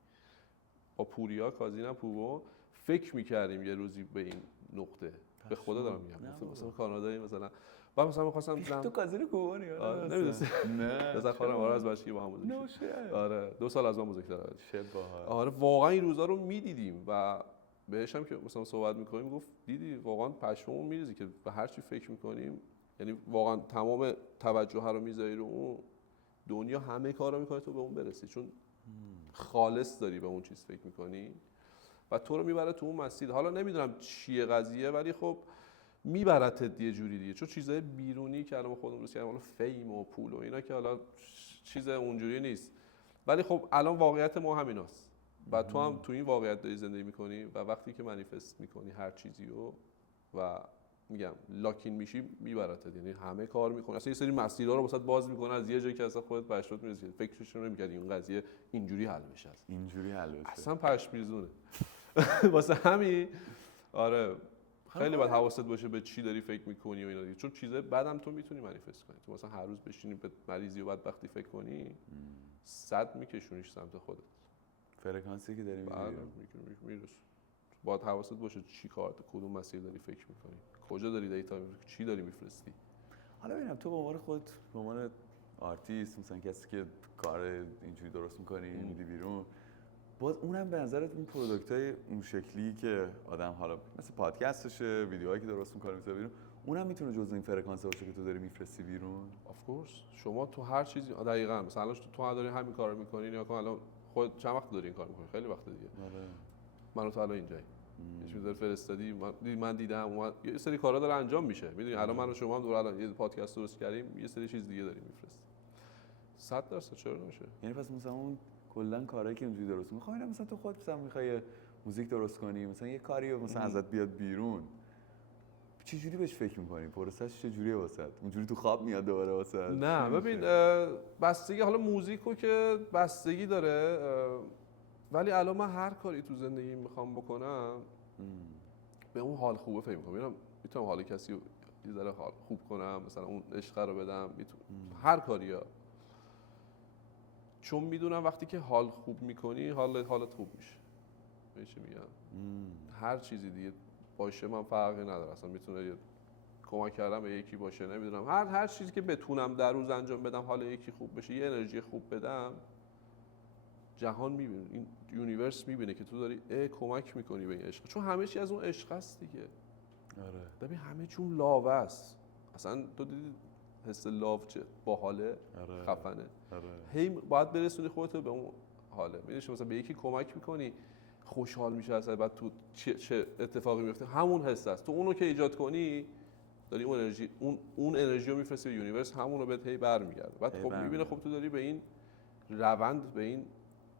با پوریا کازینم پوبو فکر میکردیم یه روزی به این نقطه. به خدا دارم میگم، مثلا کانادایی مثلا بعد مثلا می‌خواستم تو کازینو کوبانی نمی‌دونستی؟ نه رضا خانم آره از بچگی با هم بودیم. آره 2 سال از من بزرگتره. چه باحال. آره واقعا این روزا رو میدیدیم و بهش هم که مثلا صحبت میکنیم گفت دیدی واقعا پشممون میریزه که به هر چی فکر میکنیم، یعنی واقعا تمام توجه رو میذاری رو اون، دنیا همه کارو میکنه تو به اون برسی، چون خالص داری به اون چیز فکر میکنی و تو رو میبره تو اون مسیر. حالا نمیدونم چیه قضیه، ولی خب میبرتت یه جوری دیگه، چون چیزای بیرونی که الان خودمون روش کردیم، حالا فیم و پول و اینا که حالا چیز اونجوری نیست، ولی خب الان واقعیت ما همیناست و تو هم تو این واقعیت داری زندگی میکنی و وقتی که منیفست میکنی هر چیزی رو و میگم لاکین میشی میبرتت، یعنی همه کار میکنه، اصلا یه سری مسیرها رو واسط باز میکنه از یه جایی که اصلا خودت بهشت میرسی فکرش رو نمی‌کردی این قضیه اینجوری حل بشه، اینجوری حل بشه، اصلا پشمیزونه. واسه همین آره خیلی باید حواست باشه به چی داری فکر میکنی و اینا دیگه، چون چیزای بعدم تو میتونی منیفست کنی. تو مثلا هر روز بشینی به مریضی و بدبختی فکر کنی 100 میکشونیش سمت خودت، فرکانسی که داری میرسی. باید حواست باشه چی کار، کدوم مسیر داری فکر میکنی، کجا داری دیتا چی داری میفرستی. حالا ببینم تو به عنوان خودت، به عنوان آرتیست، مثلا کسی که کار اینجوری درست میکنی میدی بیرون، باز اونم به نظرت اون پروداکتای اون شکلی که آدم حالا مثل پادکستشه، ویدیوهایی که درست میکنه میذاره بیرون، اونم میتونه جزء این فرکانس باشه که تو داری میفرستی بیرون؟ اف کورس. شما تو هر چیزی دقیقاً مثلا الان تو داری همین کارو میکنی، یا کن الان خود چند وقت داری این کار میکنی؟ خیلی وقت دیگه. آره. منو تو الان اینجایی یه چیزی فرستادی من دیدم یه سری کارا داره انجام میشه، میدونی الان من و شما هم دور الان یه پادکست درست کردیم، یه سری چیز دیگه داریم میفرستیم. 100% چرا نمیشه؟ یعنی پس مثلا اون کلا کارهایی که اونجوری درست می‌خوای، مثلا تو خودت مثلا می‌خوای موزیک درست کنی، مثلا یه کاری مثلا ازت بیاد بیرون، چه جوری بهش فکر می‌کنی؟ پروسش چه جوریه واسط؟ اونجوری تو خواب میاد دوباره واسط؟ نه ببین بستگی، حالا موزیکو که بستگی داره، ولی الان من هر کاری تو زندگی میخوام بکنم به اون حال خوبه فکر می‌کنم. میتونم حال کسی رو یه ذره حال خوب کنم، مثلا اون عشق رو بدم، هر کاریا، چون میدونم وقتی که حال خوب میکنی حالت خوب میشه. چی میگم؟ هر چیزی دیگه باشه من فرقی نداره، اصلا میتونه کمک کردم به یکی باشه، نمیدونم هر چیزی که بتونم در روز انجام بدم حال یکی خوب بشه، یه انرژی خوب بدم، جهان میبینه، این یونیورس میبینه که تو داری کمک میکنی به این عشق، چون همه چی از اون عشق است دیگه. آره. ببین همه چون لاو است، اصلا تو دیدی حس لاو چه باحاله، آره. خفنه. آره. هی باید برسونی خودت به اون حاله. میدونی مثلا به یکی کمک میکنی خوشحال میشه، اصلا بعد تو چه اتفاقی میفته، همون حس است. تو اونو که ایجاد کنی داری اون انرژی رو میفرستی به یونیورس، همون رو بهت هی برمیگرده. بعد خب میبینه خب تو داری به این روند، به این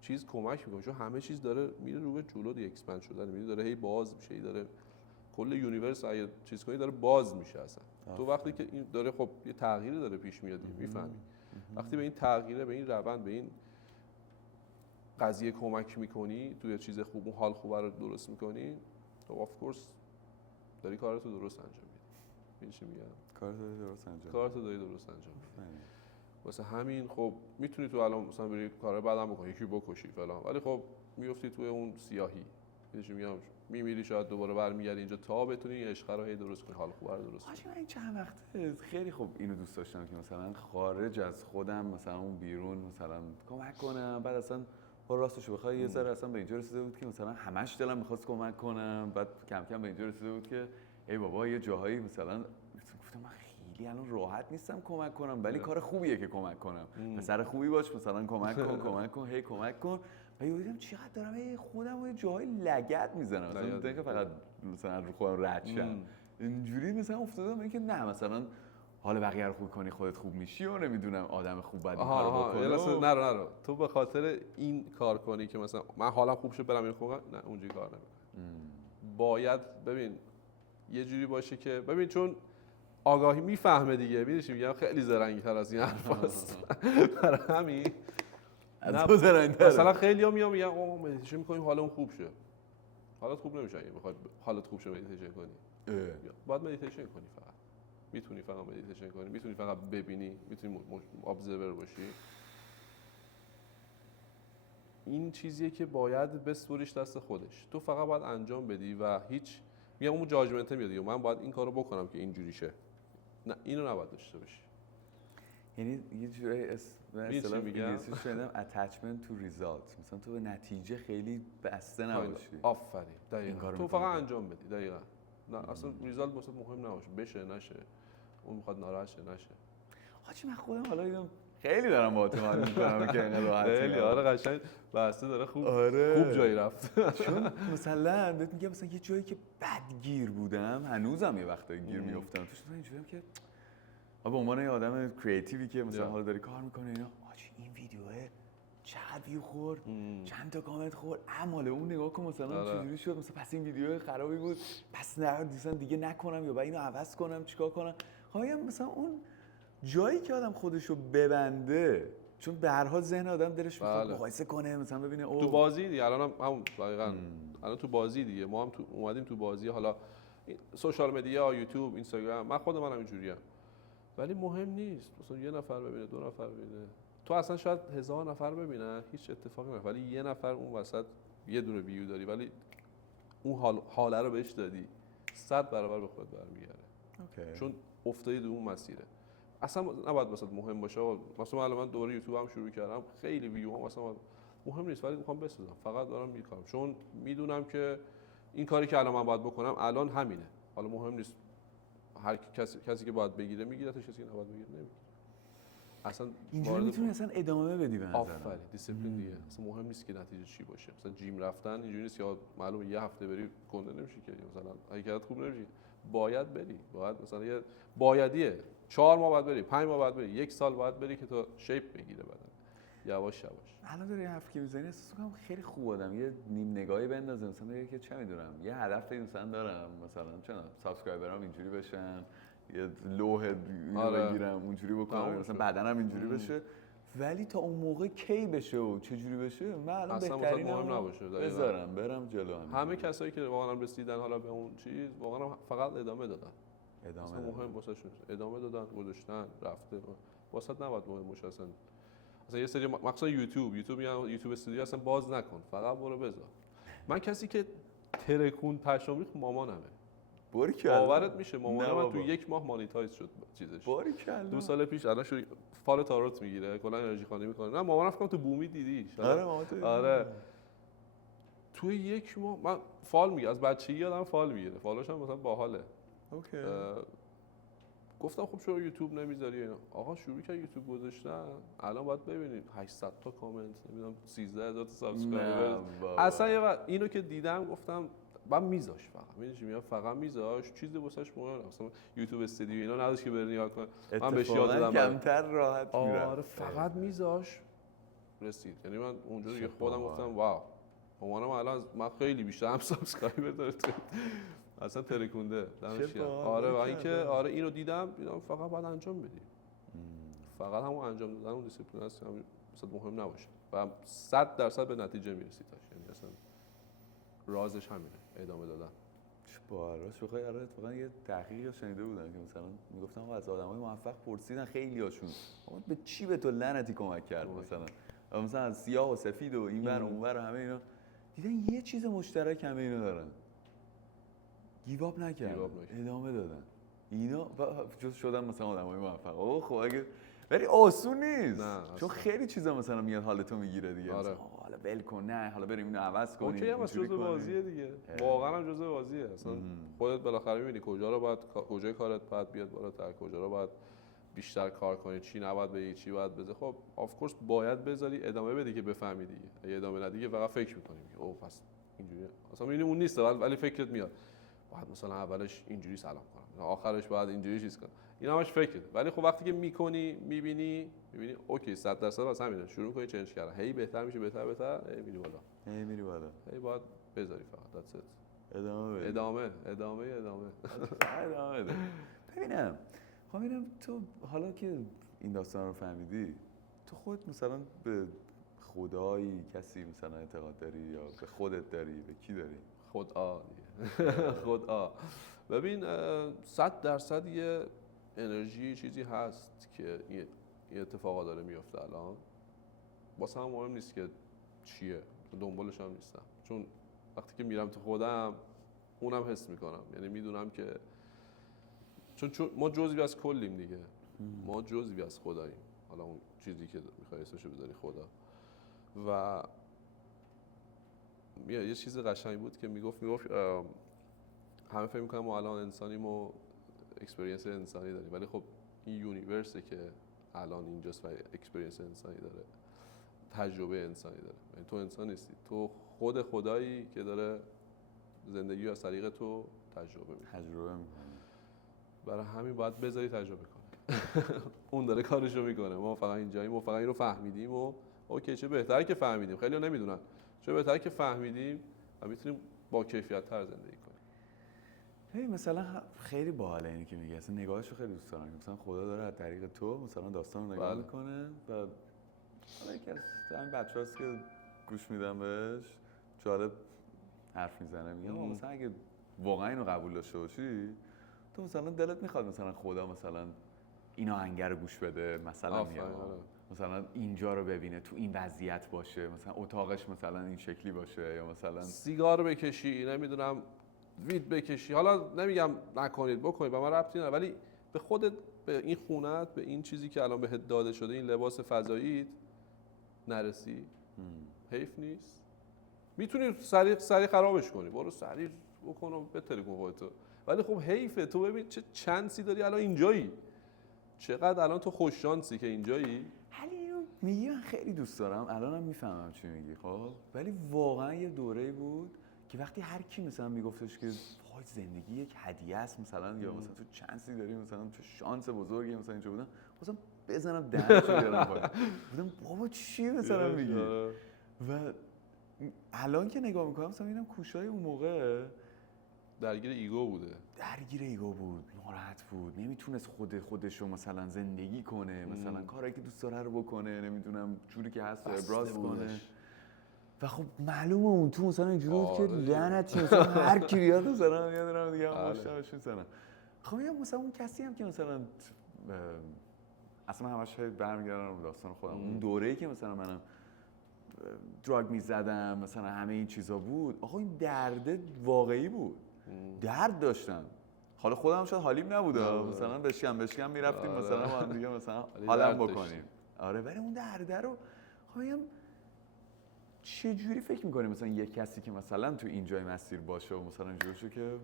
چیز کمک میکنی، چون همه چیز داره میره رو به جلو دی اکسپند شدن، میبینی داره هی باز میشه، هی داره کل یونیورس اگه چیز کنی داره باز میشه اصلا. تو وقتی که این داره خب یه تغییری داره پیش میاد میفهمی، وقتی به این تغییره، به این روند، به این قضیه کمک میکنی، تو یه چیز خوب، اون حال خوبه رو درست میکنی، تو آف کورس داری کارتو درست انجام میدی. این چی میگم؟ کارتو داری درست انجام میدی. واسه همین خب میتونی تو الان مثلا بری کار بعدم بکنی، یکی بکشی فلان، ولی خب میافتی توی اون سیاهی. این چی میگم؟ میمیری، شاید دوباره برمیگردی اینجا تا بتونی این عشق رو هی درست کنی، حال خوبه رو درست کنی. من این چند وقته خیلی خوب اینو دوست داشتم که مثلا خارج از خودم، مثلا اون بیرون مثلا کمک کنم. بعد اصلا راستش بخوای یه ذره اصلا به اینجا رسیده بود که مثلا همش دلم می‌خواست کمک کنم، بعد کم کم به اینجا رسیده بود که ای بابا یه جاهایی مثلا گفتم من خیلی الان راحت نیستم کمک کنم، ولی کار خوبیه که کمک کنم. پسر خوبی باش، مثلا کمک کن هی کمک کن. و دیدم چقدر دارم خودم یه جاهای لگد میزنم، مثلا میگم که فقط مثلا رو خودم رد شم. اینجوری مثلا افتادم اینکه نه مثلا حال بقیه رو خوب کنی خودت خوب میشی و نمیدونم آدم خوب بعد این کارو بکنه. نرو تو به خاطر این کار کنی که مثلا من حالم خوب شه برم این خوبه، نه اونجوری کار نمیکنه. باید ببین یه جوری باشه که ببین، چون آگاهی میفهمه دیگه، میدونی چی میگم، خیلی زرنگ‌تر از این حرفاست. برای همین مثلا خیلی‌ها میگن آقا مدیتیشن می‌کنیم حالمون خوب شه. حالت خوب نمیشه اگه بخواد حالت خوب شه مدیتیشن کنی. باید مدیتیشن کنی فقط. میتونی فقط مدیتیشن کنی، میتونی فقط ببینی، میتونی ابزرور باشی. این چیزیه که باید بسپریش دست خودش. تو فقط باید انجام بدی و هیچ میگم اون جاجمنت میاد دیگه، من باید این کارو بکنم که اینجوری شه. نه اینو نباید داشته باشی. یعنی یه جوری اصطلاح انگلیسی شنیدم attachment to result، مثلا تو به نتیجه خیلی بسته نباشی. آفرین دقیقاً. تو فقط انجام بدی. دقیقاً. نه اصلا ریزالت واسه مهم نباشه، بشه نشه، اون میخواد ناراحت شه نشه. حاجی من خودم حالا دیدم خیلی دارم باهاتون حال می‌کنم که اینقدر راحتی. خیلی آره قشنگ بسته داره خوب جایی رفت. چون مثلا بهت میگم مثلا یه جایی که بدگیر بودم، هنوزم یه وقتایی گیر میافتم توش، مثلا اینجوریام که به عنوان یه آدم کریتیوی که مثلا حالا داره کار میکنه اینا، حاجی این ویدیوه چقدر ویو خورد، چند تا کامنت خورد، مال اون نگاه کن مثلا چجوری شد، مثلا پس این ویدیو خرابی بود، پس نه دیگه نکنم یا اینو عوض کنم چیکار کنم. خواهم مثلا اون جایی که آدم خودشو ببنده، چون به هر حال ذهن آدم دلش میخواد مقایسه کنه، مثلا ببینه تو بازی دیگه الان همون دقیقاً الان تو بازی دیگه ما هم اومدیم تو بازی، حالا سوشال مدیا، یوتیوب، اینستاگرام، من خود منم اینجوریم، ولی مهم نیست مثلا یه نفر ببینه، دو نفر ببینه، تو اصلا شاید 1000 نفر ببینن هیچ اتفاقی نمیفته، ولی یه نفر اون وسط یه دونه ویو داری ولی اون حاله رو بهش دادی 100 برابر به خودت برمیگرده. چون افتادی تو اون مسیره. اصلا نباید واسه مهم باشه. مثلا من دوره یوتیوب هم شروع کردم، خیلی ویو هم مثلا مهم نیست ولی میخوام بسازم، فقط دارم میکنم چون میدونم که این کاری که الان من باید بکنم الان همینه. حالا مهم نیست هر کسی که باید بگیره میگیره، تا کسی که نباید بگیره نمیگیره. اصلا اینجوری میتونی اصلا ادامه بدی به نظرم. آفرین، دیسیپلین دیگه. اصلا مهم نیست که نتیجه چی باشه. مثلا جیم رفتن اینجوری نیست که معلومه یه هفته بری گنده نمیشی که مثلا حرکت خوب نمیشی. باید بری. باید مثلا یه بایدیه 4 ماه باید بری، 5 ماه باید بری، 1 سال باید بری که تو شیپ بگیره بدن. یواش یواش. الان داری حرف که میزنی احساس می‌کنم خیلی خوب آدم یه نیم نگاهی بندازه، مثلا بگه که چه میدونم یه هدف مثلا دارم، مثلا چون سابسکرایبرام اینجوری بشن، یه لوح بگیرم اونجوری بکنم، مثلا بدنم اینجوری بشه، ولی تا اون موقع کی بشه و چه جوری بشه من الان بهترینه مهم نباشه بذارم برم جلو. همه کسایی که واقعا رسیدن حالا به اون چیز واقعا فقط ادامه دادن. اصلا مهم واسهشون ادامه دادن، گذاشتن، رفته. واسط نباید مهم باشه اصلا یه سری مخصوصا یوتیوب میگن یوتیوب استودیو اصلا باز نکن، فقط برو بذار. من کسی که ترکون پشم ریخت مامانمه. باورت میشه مامانم من تو 1 ماه مانیتایز شد چیزش. 2 سال پیش الان شروع فال تاروت میگیره، کلا انرژی خوانی میکنه. نه مامانم فکر کنم تو بومی دیدیش. آره تو 1 ماه من فال میگیره، از بچگی یادم فال میگیره، فالش هم مثلا باحاله. اوکی. گفتم خب چرا یوتیوب نمیذاری اینا؟ آقا شروع کرد یوتیوب گذاشتن، الان باید ببینید 800 تا کامنت، نمیدونم 13000 تا سابسکرایبر. اصلا اینو که دیدم گفتم بعد میذاش، فقط میدونی فقط میذاش، چیزی واسش مهم نیست. مثلا یوتیوب استودیو اینا نداشت که بری نگاه کن، من بهش یاد دادم کمتر راحت میرم. آره فقط میذاش رسید. یعنی من اونجا دیگه خودم گفتم واو، مامانم الان من خیلی بیشتر هم سابسکرایبر داره، اصلا ترکونده دمش گرم. آره و اینکه آره اینو دیدم فقط باید انجام بدی. فقط همون انجام دادن اون دیسیپلین است، مثلا مهم نباشه و 100% به نتیجه میرسی تاش. یعنی اصلا رازش همینه، ادامه دادن. راست بخوای آره اتفاقا یه تحقیقی شنیده بودم که مثلا میگفتن از آدمای موفق پرسیدن خیلی هاشون به چی به تو لعنتی کمک کرد، مثلا از سیاه و سفید و اینور و اونور و همه اینا، دیدن یه چیز مشترک همه اینا دارن، گیواب نکردن، ادامه دادن. اینا جز شدن مثلا آدمای موفق. خب اگه ولی آسون نیست، چون خیلی چیزا مثلا میاد حالتو میگیره دیگه. آره. حالا ول کن، نه حالا بریم اینو عوض کنیم. اوکی هم جزء بازیه دیگه. واقعا هم جزء بازیه. اصلا خودت بالاخره میبینی کجای کارت باید بیاد بالاتر، کجا رو باید بیشتر کار کنی، چی نباید بگی، چی باید بذاری. خب آف کورس باید بذاری، ادامه بدی که بفهمی دیگه. اگه ادامه ندی که فقط فکر می‌کنی که اوه پس اینجوریه. اصلا میبینی اون نیست ولی فکرت میاد. بعد مثلا اولش اینجوری سلام کنم، آخرش بعد اینجوری چیز کنم. این همش فکره. ولی خب وقتی که میکنی میبینی اوکی 100% واسه همینه، شروع می‌کنی چنج کردن، هی بهتر میشه، بهتر هی میری بالا. هی باید بذاری فقط that's it. ادامه ده. ببینم تو حالا که این داستان رو فهمیدی، تو خودت مثلا به خدایی کسی مثلا اعتقاد داری یا به خودت داری؟ به کی داری؟ خدا. ببین 100% یه انرژی چیزی هست که این اتفاقا داره میفته الان. واسه هم مهم نیست که چیه، دنبالش هم نیستم، چون وقتی که میرم تو خودم اونم حس میکنم، یعنی میدونم که چون ما جزئی از کلیم دیگه، ما جزئی از خداییم، حالا اون چیزی که میخوای اسمشو بذاری خدا. و یه چیز قشنگ بود که میگفت همه فکر میکنم ما الان انسانیم و اکسپریانس انسانی داریم، ولی خب این یونیورسه که الان اینجاست و اکسپریانس انسانی داره، تجربه انسانی داره. یعنی تو انسان نیستی، تو خود خدایی که داره زندگی رو از طریق تو تجربه میکنه. برای همین باید بذاری تجربه کنه. اون داره کارشو میکنه، ما فقط اینجاییم و فقط این رو فهمیدیم و اوکی، چه بهتره که فهمیدیم، خیلی‌ها نمیدونن، چه بهتره که فهمیدیم و میتونیم با کیفیت تر زندگی کنیم. ببین مثلا خیلی باحاله اینی که میگه، اصلا نگاهشو خیلی دوست دارم، مثلا خدا داره از طریق تو مثلا داستان رو نگاه میکنه و حالا یکی از همین بچه‌هاست که گوش میدم بهش جالب حرف میزنه، میگه مثلا اگه واقعا اینو قبول داشته باشی، تو مثلا دلت میخواد مثلا خدا مثلا این آهنگ رو گوش بده، مثلا مثلا اینجا رو ببینه، تو این وضعیت باشه، مثلا اتاقش مثلا این شکلی باشه، یا مثلا سیگار بکشی، نمیدونم وید بکشی، حالا نمیگم نکنید، بکنید، به من ربطی نداره، ولی به خودت، به این خونت، به این چیزی که الان بهت داده شده، این لباس فضاییت نرسی، حیف نیست؟ میتونی سریع خرابش کنی، برو سریع بکن و بترکون خودتو، ولی خب حیفه. تو ببین چه چانسی داری الان اینجایی، چقدر الان تو خوش شانسی که اینجایی. میگی من خیلی دوست دارم، الانم میفهمم چی میگی، خب ولی واقعا یه دوره‌ای بود که وقتی هر کی مثلا میگفتش که وای زندگی یک هدیه است مثلا، یا مثلا تو چانسی داری، مثلا چه شانس بزرگی مثلا اینجا بودم، مثلا بزنم دهنشو بیارم پایین، بودم بابا چی مثلا میگی. و الان که نگاه میکنم مثلا میبینم کوشای اون موقع درگیر ایگو بوده، ناراحت بود، نمیتونست خودشو مثلا زندگی کنه، مثلا کارهایی که دوست داره رو بکنه، نمیدونم جوری که هست رو ابراز کنه. و خب معلومه اون تو مثلا اینجوری بود که لعنتی مثلا هر کی بیاد مثلا میاد دیگه مشتاقش میشن. خب مثلا اون کسی هم که مثلا اصلا همش برمیگردن رو داستان خودم، اون دوره‌ای که مثلا منم دراگ میزدم، مثلا همه این چیزا بود، آقا این درد واقعی بود، درد داشتم. حالا خودم شاید حالیم نبوده، مثلا بشکم میرفتیم مثلا با هم دیگه مثلا حالم بکنیم، آره، ولی اون درد رو خب میگم چه جوری فکر می‌کنی مثلا یک کسی که مثلا تو این جای مسیر باشه و مثلا اینجوری شه که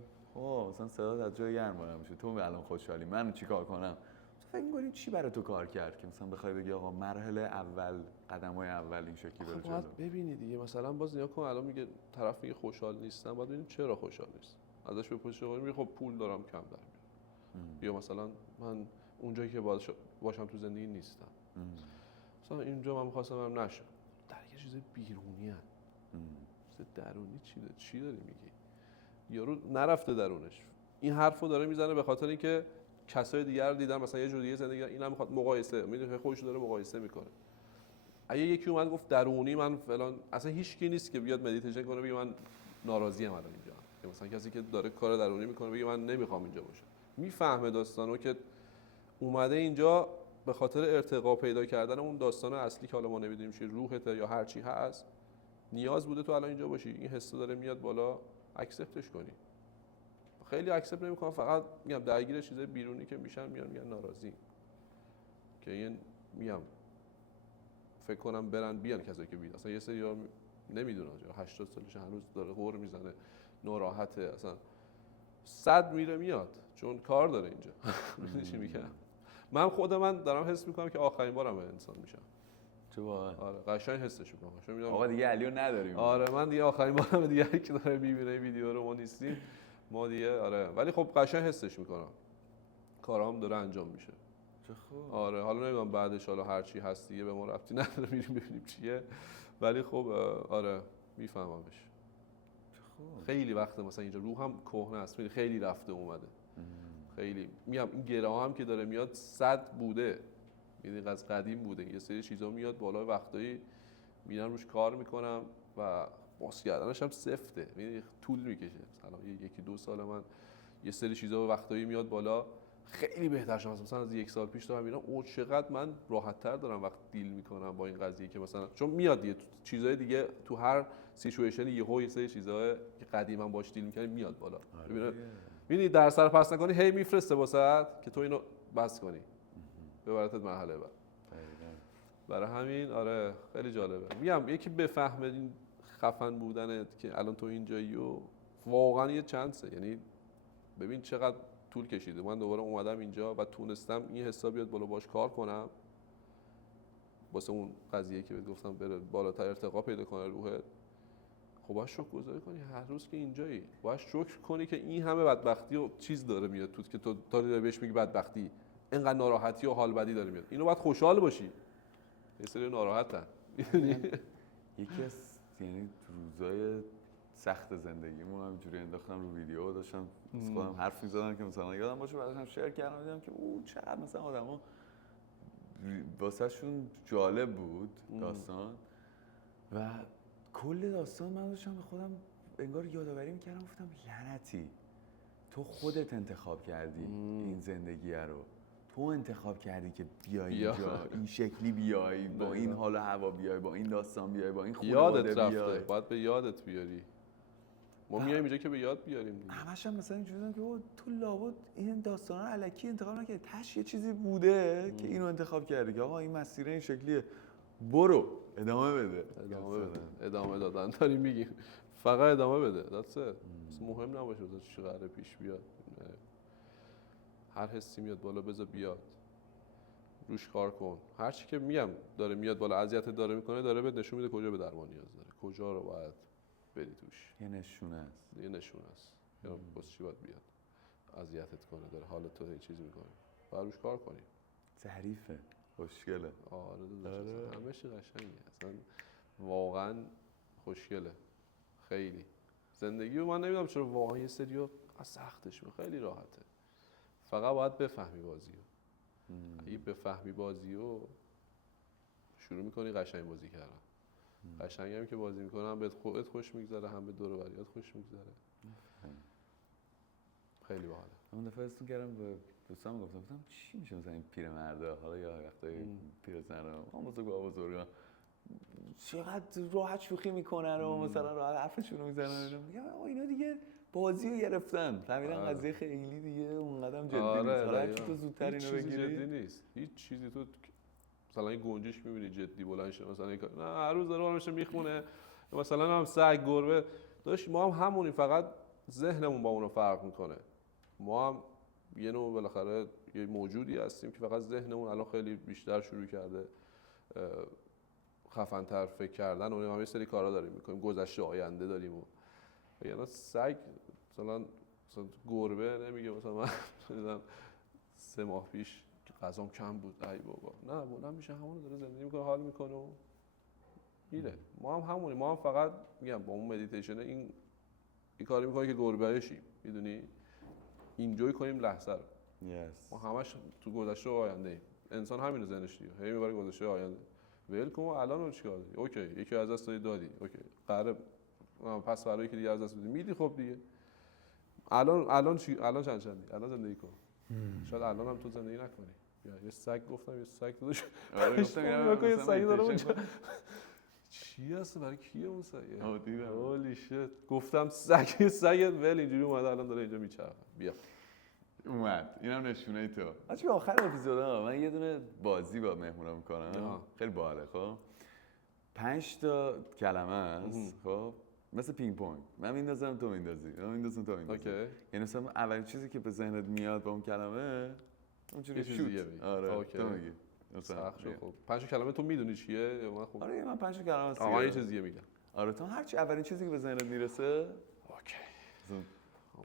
مثلا صدات از جای گرم بلند میشه، تو الان خوشحالی، من چیکار کنم؟ فکر می‌کنی چی برای تو کار کرد که مثلا بخوای بگی آقا مرحله اول، قدم‌های اول این شکلی بره جلو؟ باید ببینی دیگه، مثلا باز نیا کن، الان میگه طرف میگه خوشحال نیستم، باید ببینیم چرا خوشحال نیست، ازش بپرسیش. میگه خب پول دارم کم در میاد، یا مثلا من اونجایی که باشم تو زندگی نیستم، مثلا اینجا من می‌خواستم هم نشه، در یه چیز بیرونی هست، چیز درونی چی داری میگی؟ یارو نرفته درونش، این حرفو داره میزنه به خاطر اینکه کسای دیگر رو دیدن مثلا یه جوری زندگی، اینا میخواد مقایسه، میدونه خودش داره مقایسه میکنه. اگه یکی اومد گفت درونی من فلان، اصلا هیچ کی نیست که بیاد مدیتیشن کنه بگه من ناراضی ام الان اینجا، یا مثلا کسی که داره کار درونی میکنه بگه من نمیخوام اینجا باشم. میفهمه داستانو که اومده اینجا به خاطر ارتقا پیدا کردن اون داستان اصلی که حالا ما نمیدونیم چی، روحته یا هر چی هست، نیاز بوده تو الان اینجا باشی، این حس داره میاد بالا، اکسپتش کنی. خیلی اکسپت نمیکنم، فقط میگم درگیر چیزای بیرونی که میشن میگن ناراضی، که این میگم فکر کنم برن بیان کسایی که بیان، اصلا یه سری نمیدونن 80 سالشه هنوز داره غر میزنه، ناراحته، اصلا 100 میره میاد چون کار داره اینجا. چی میگم؟ من دارم حس میکنم که آخرین بارم انسان میشم. تو آره قشنگ حسش میکنم، آقا دیگه علیو نداریم. آره من دیگه آخرین بارم دیگه که داره میبینه ویدیو رو، ما نیستیم ما دیگه، آره، ولی خب قشنگ حسش میکنم، کارام داره انجام میشه. چه خوب. آره حالا نمیدونم بعدش حالا هر چی هست دیگه به ما ربطی نداره، میریم ببینیم چیه، ولی خب آره میفهممش. چه خوب. خیلی وقته مثلا اینجا روحم کهنه است، خیلی رفته اومده، خیلی میگم این گراه هم که داره میاد 100 بوده، یعنی از قدیم بوده، یه سری چیزا میاد بالا، وقتایی میرم روش کار میکنم و باز کردنش هم سفته، یعنی طول میکشه. مثلا یکی دو سال من یه سری چیزا وقتایی میاد بالا خیلی بهتر شدم مثلا از 1 سال پیش دارم اینا چقدر من راحت تر دارم وقت دیل میکنم با این قضیه که مثلا چون میاد دیگه چیزای دیگه تو هر سیچویشن یه سری چیزای که قدیما باش دیل میکنی میاد بالا. ببینید در سر پس نکنی هی میفرسته واسط که تو اینو بس کنی ببرتت مرحله بعد. برای همین آره خیلی جالبه. میگم یکی بفهمه این خفن بودنت که الان تو اینجایی و واقعا یه چانسه. یعنی ببین چقدر طول کشیده من دوباره اومدم اینجا و تونستم این حساب بیاد بالا باش کار کنم واسه اون قضیه که بهت گفتم بره بالاتر ارتقا پیدا کنه روحت. خب باید شکر گذاری کنی هر روز که اینجایی، باید شکر کنی که این همه بدبختی و چیز داره میاد توت که تو تا بهش میگی بدبختی، اینقدر ناراحتی و حال بدی داره میاد. اینو باید خوشحال باشی. یه سری ناراحتن. یکی از یعنی روزای سخت زندگیمو همینجوری انداختم رو ویدیو داشتم از خودم حرف می‌زدم که مثلا یادم باشه بعدش شیر کردم دیدم که چقدر مثلا آدما واسهشون جالب بود داستان و کل داستان من داشتم به خودم انگار یادآوری می‌کردم گفتم لعنتی تو خودت انتخاب کردی این زندگی رو، تو انتخاب کردی که بیای اینجا این شکلی بیای با این حال و هوا بیای با این داستان بیای با این خانواده بیای. یادت رفته باید به یادت بیاری. ما میایم اینجا که به یاد بیاریم دیگه. همش هم مثلا اینجوریه که تو لابد این داستانا الکی انتخاب نکردی، تاش یه چیزی بوده که اینو انتخاب کردی که آقا این مسیر این شکلیه برو ادامه بده. ادامه دادن داریم میگیم فقط ادامه بده. دادسه مهم نباشه چه قراره پیش بیاد. هر حسی میاد بالا بذار بیاد روش کار کن. هر چی که میگم داره میاد بالا اذیت داره میکنه داره بهت نشون میده کجا به درمان نیاز داره، کجا رو باید بری توش. یه نشونه است. یا واسه چی باید بیاد اذیتت کنه داره حالت تو یه چیزی میکنه باید روش کار کنی. ظریفه خوشگله. آره همه چی قشنگه اصلا واقعا خوشگله. خیلی زندگی رو من نمیدونم چرا واقعا یه سریو از سختش خیلی راحته. فقط باید بفهمی بازیو. اگه بفهمی بازیو شروع میکنی قشنگ بازی کردن. قشنگ هم که بازی میکنم به خودت خوش میگذره هم به دور و بریات خوش میگذره. خیلی باحاله. من دفعه استون کردم به دوستام گفتم چی میشه مثلا این پیرمردا حالا یا وقتای پیرزنا ما بزرگا چقدر راحت شوخی میکنن و مثلا راحت حرفشون رو میزنن. میگم آقا اینا دیگه بازی رو گرفتن فهمیدن قضیه خیلی دیگه اونقدرم جدی نیست. حالا هرچی تو زودتر اینو بگیری جدی نیست. هیچ چیزی تو مثلا این گنجش میبینی جدی بلند شه مثلا نه هر روز داره اونش میخونه مثلا هم سگ گربه داشت ما هم همونیم فقط ذهنمون با اونو فرق میکنه. ما هم یه نوع بالاخره یه موجودی هستیم که فقط ذهنمون الان خیلی بیشتر شروع کرده خفن‌تر فکر کردن و ما یه سری کارا داریم میکنیم گذشته آینده داریم و یعنی سگ مثلا گربه نمیگه مثلا من 3 ماه پیش غذام کم بود ای بابا نه بلند میشه همون داره زندگی میکنه حال میکنه و میره. ما هم همونیم. ما هم فقط میگم با اون مدیتیشن این کاری میکنیم که گربه شیم میدونی اینجوی کنیم لحظه رو. ما همش تو گذشته و آینده ایم. انسان همینو ذهنش دیگه هی میبره گذشته و آینده. ول کن الان رو چیکار داری؟ اوکی یکی از دست دادی اوکی قراره پس برای که دیگه از دست بدی میدی خب دیگه الان چی الان چندی الان زندگی کن. شاید الان هم تو زندگی نکنی. یه سگ گفتم یه سگ تو داشت. آره گفتم یه سگ داره اونجا. چی هست برای کیه اون سگ؟ هولی شت گفتم سگ ول اینجوری اومده الان داره اینجا میچرخه. بیا اومد اینم نشونه تو. بچه‌ها آخر اپیزودا من یه دونه بازی با مهمونا میکنم خیلی باحاله. خب 5 تا کلمه است خب مثل پینگ پونگ من میندازم تو میندازی من میندازم تو میندازی. یعنی مثلا اولین چیزی که به ذهنت میاد با اون کلمه اونجوری شوت. آره تو میگی مثلا خب 5 کلمه تو میدونی چیه یا من خب آره من 5 کلمه است. آها یه چیز دیگه میگم. آره تو هر چی اولین چیزی که به ذهنت میرسه اوکی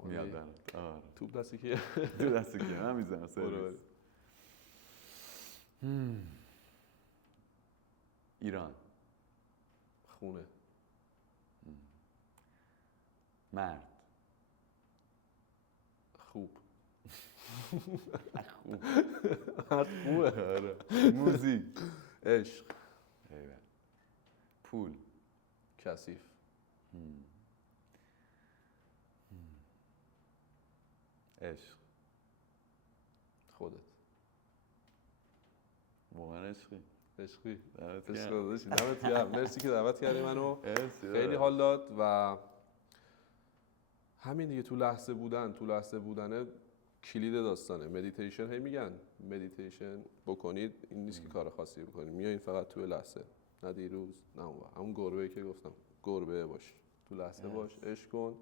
میاد برات. آره توپ دستی کیه؟ تو دستی کیه من میزنم سرویس. ایران خونه مرد خوب خوبه. آره موزیک عشق پول کثیف عشق خودت. واقعا عشقی. عشقی. دمت عشق گرم. داداشی. دمت گرم. مرسی که دعوت کردی منو. مرسی خیلی داداش. حال داد و همین دیگه تو لحظه بودنه کلید داستانه. مدیتیشن هی میگن مدیتیشن بکنید این نیست که کار خاصی بکنید، میایین فقط تو لحظه، نه دیروز نه اون وقت. همون گربه‌ای که گفتم، گربه باش، تو لحظه باش، عشق کن،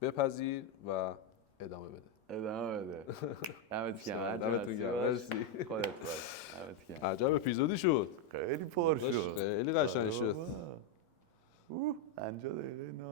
بپذیر و ادامه بده. ادامه بده. دمت گرم. دمتون گرم. مرسی. خودت باش. دمت گرم. عجب اپیزودی شد. خیلی پر شد. خیلی قشنگ شد. 50 دقیقه نه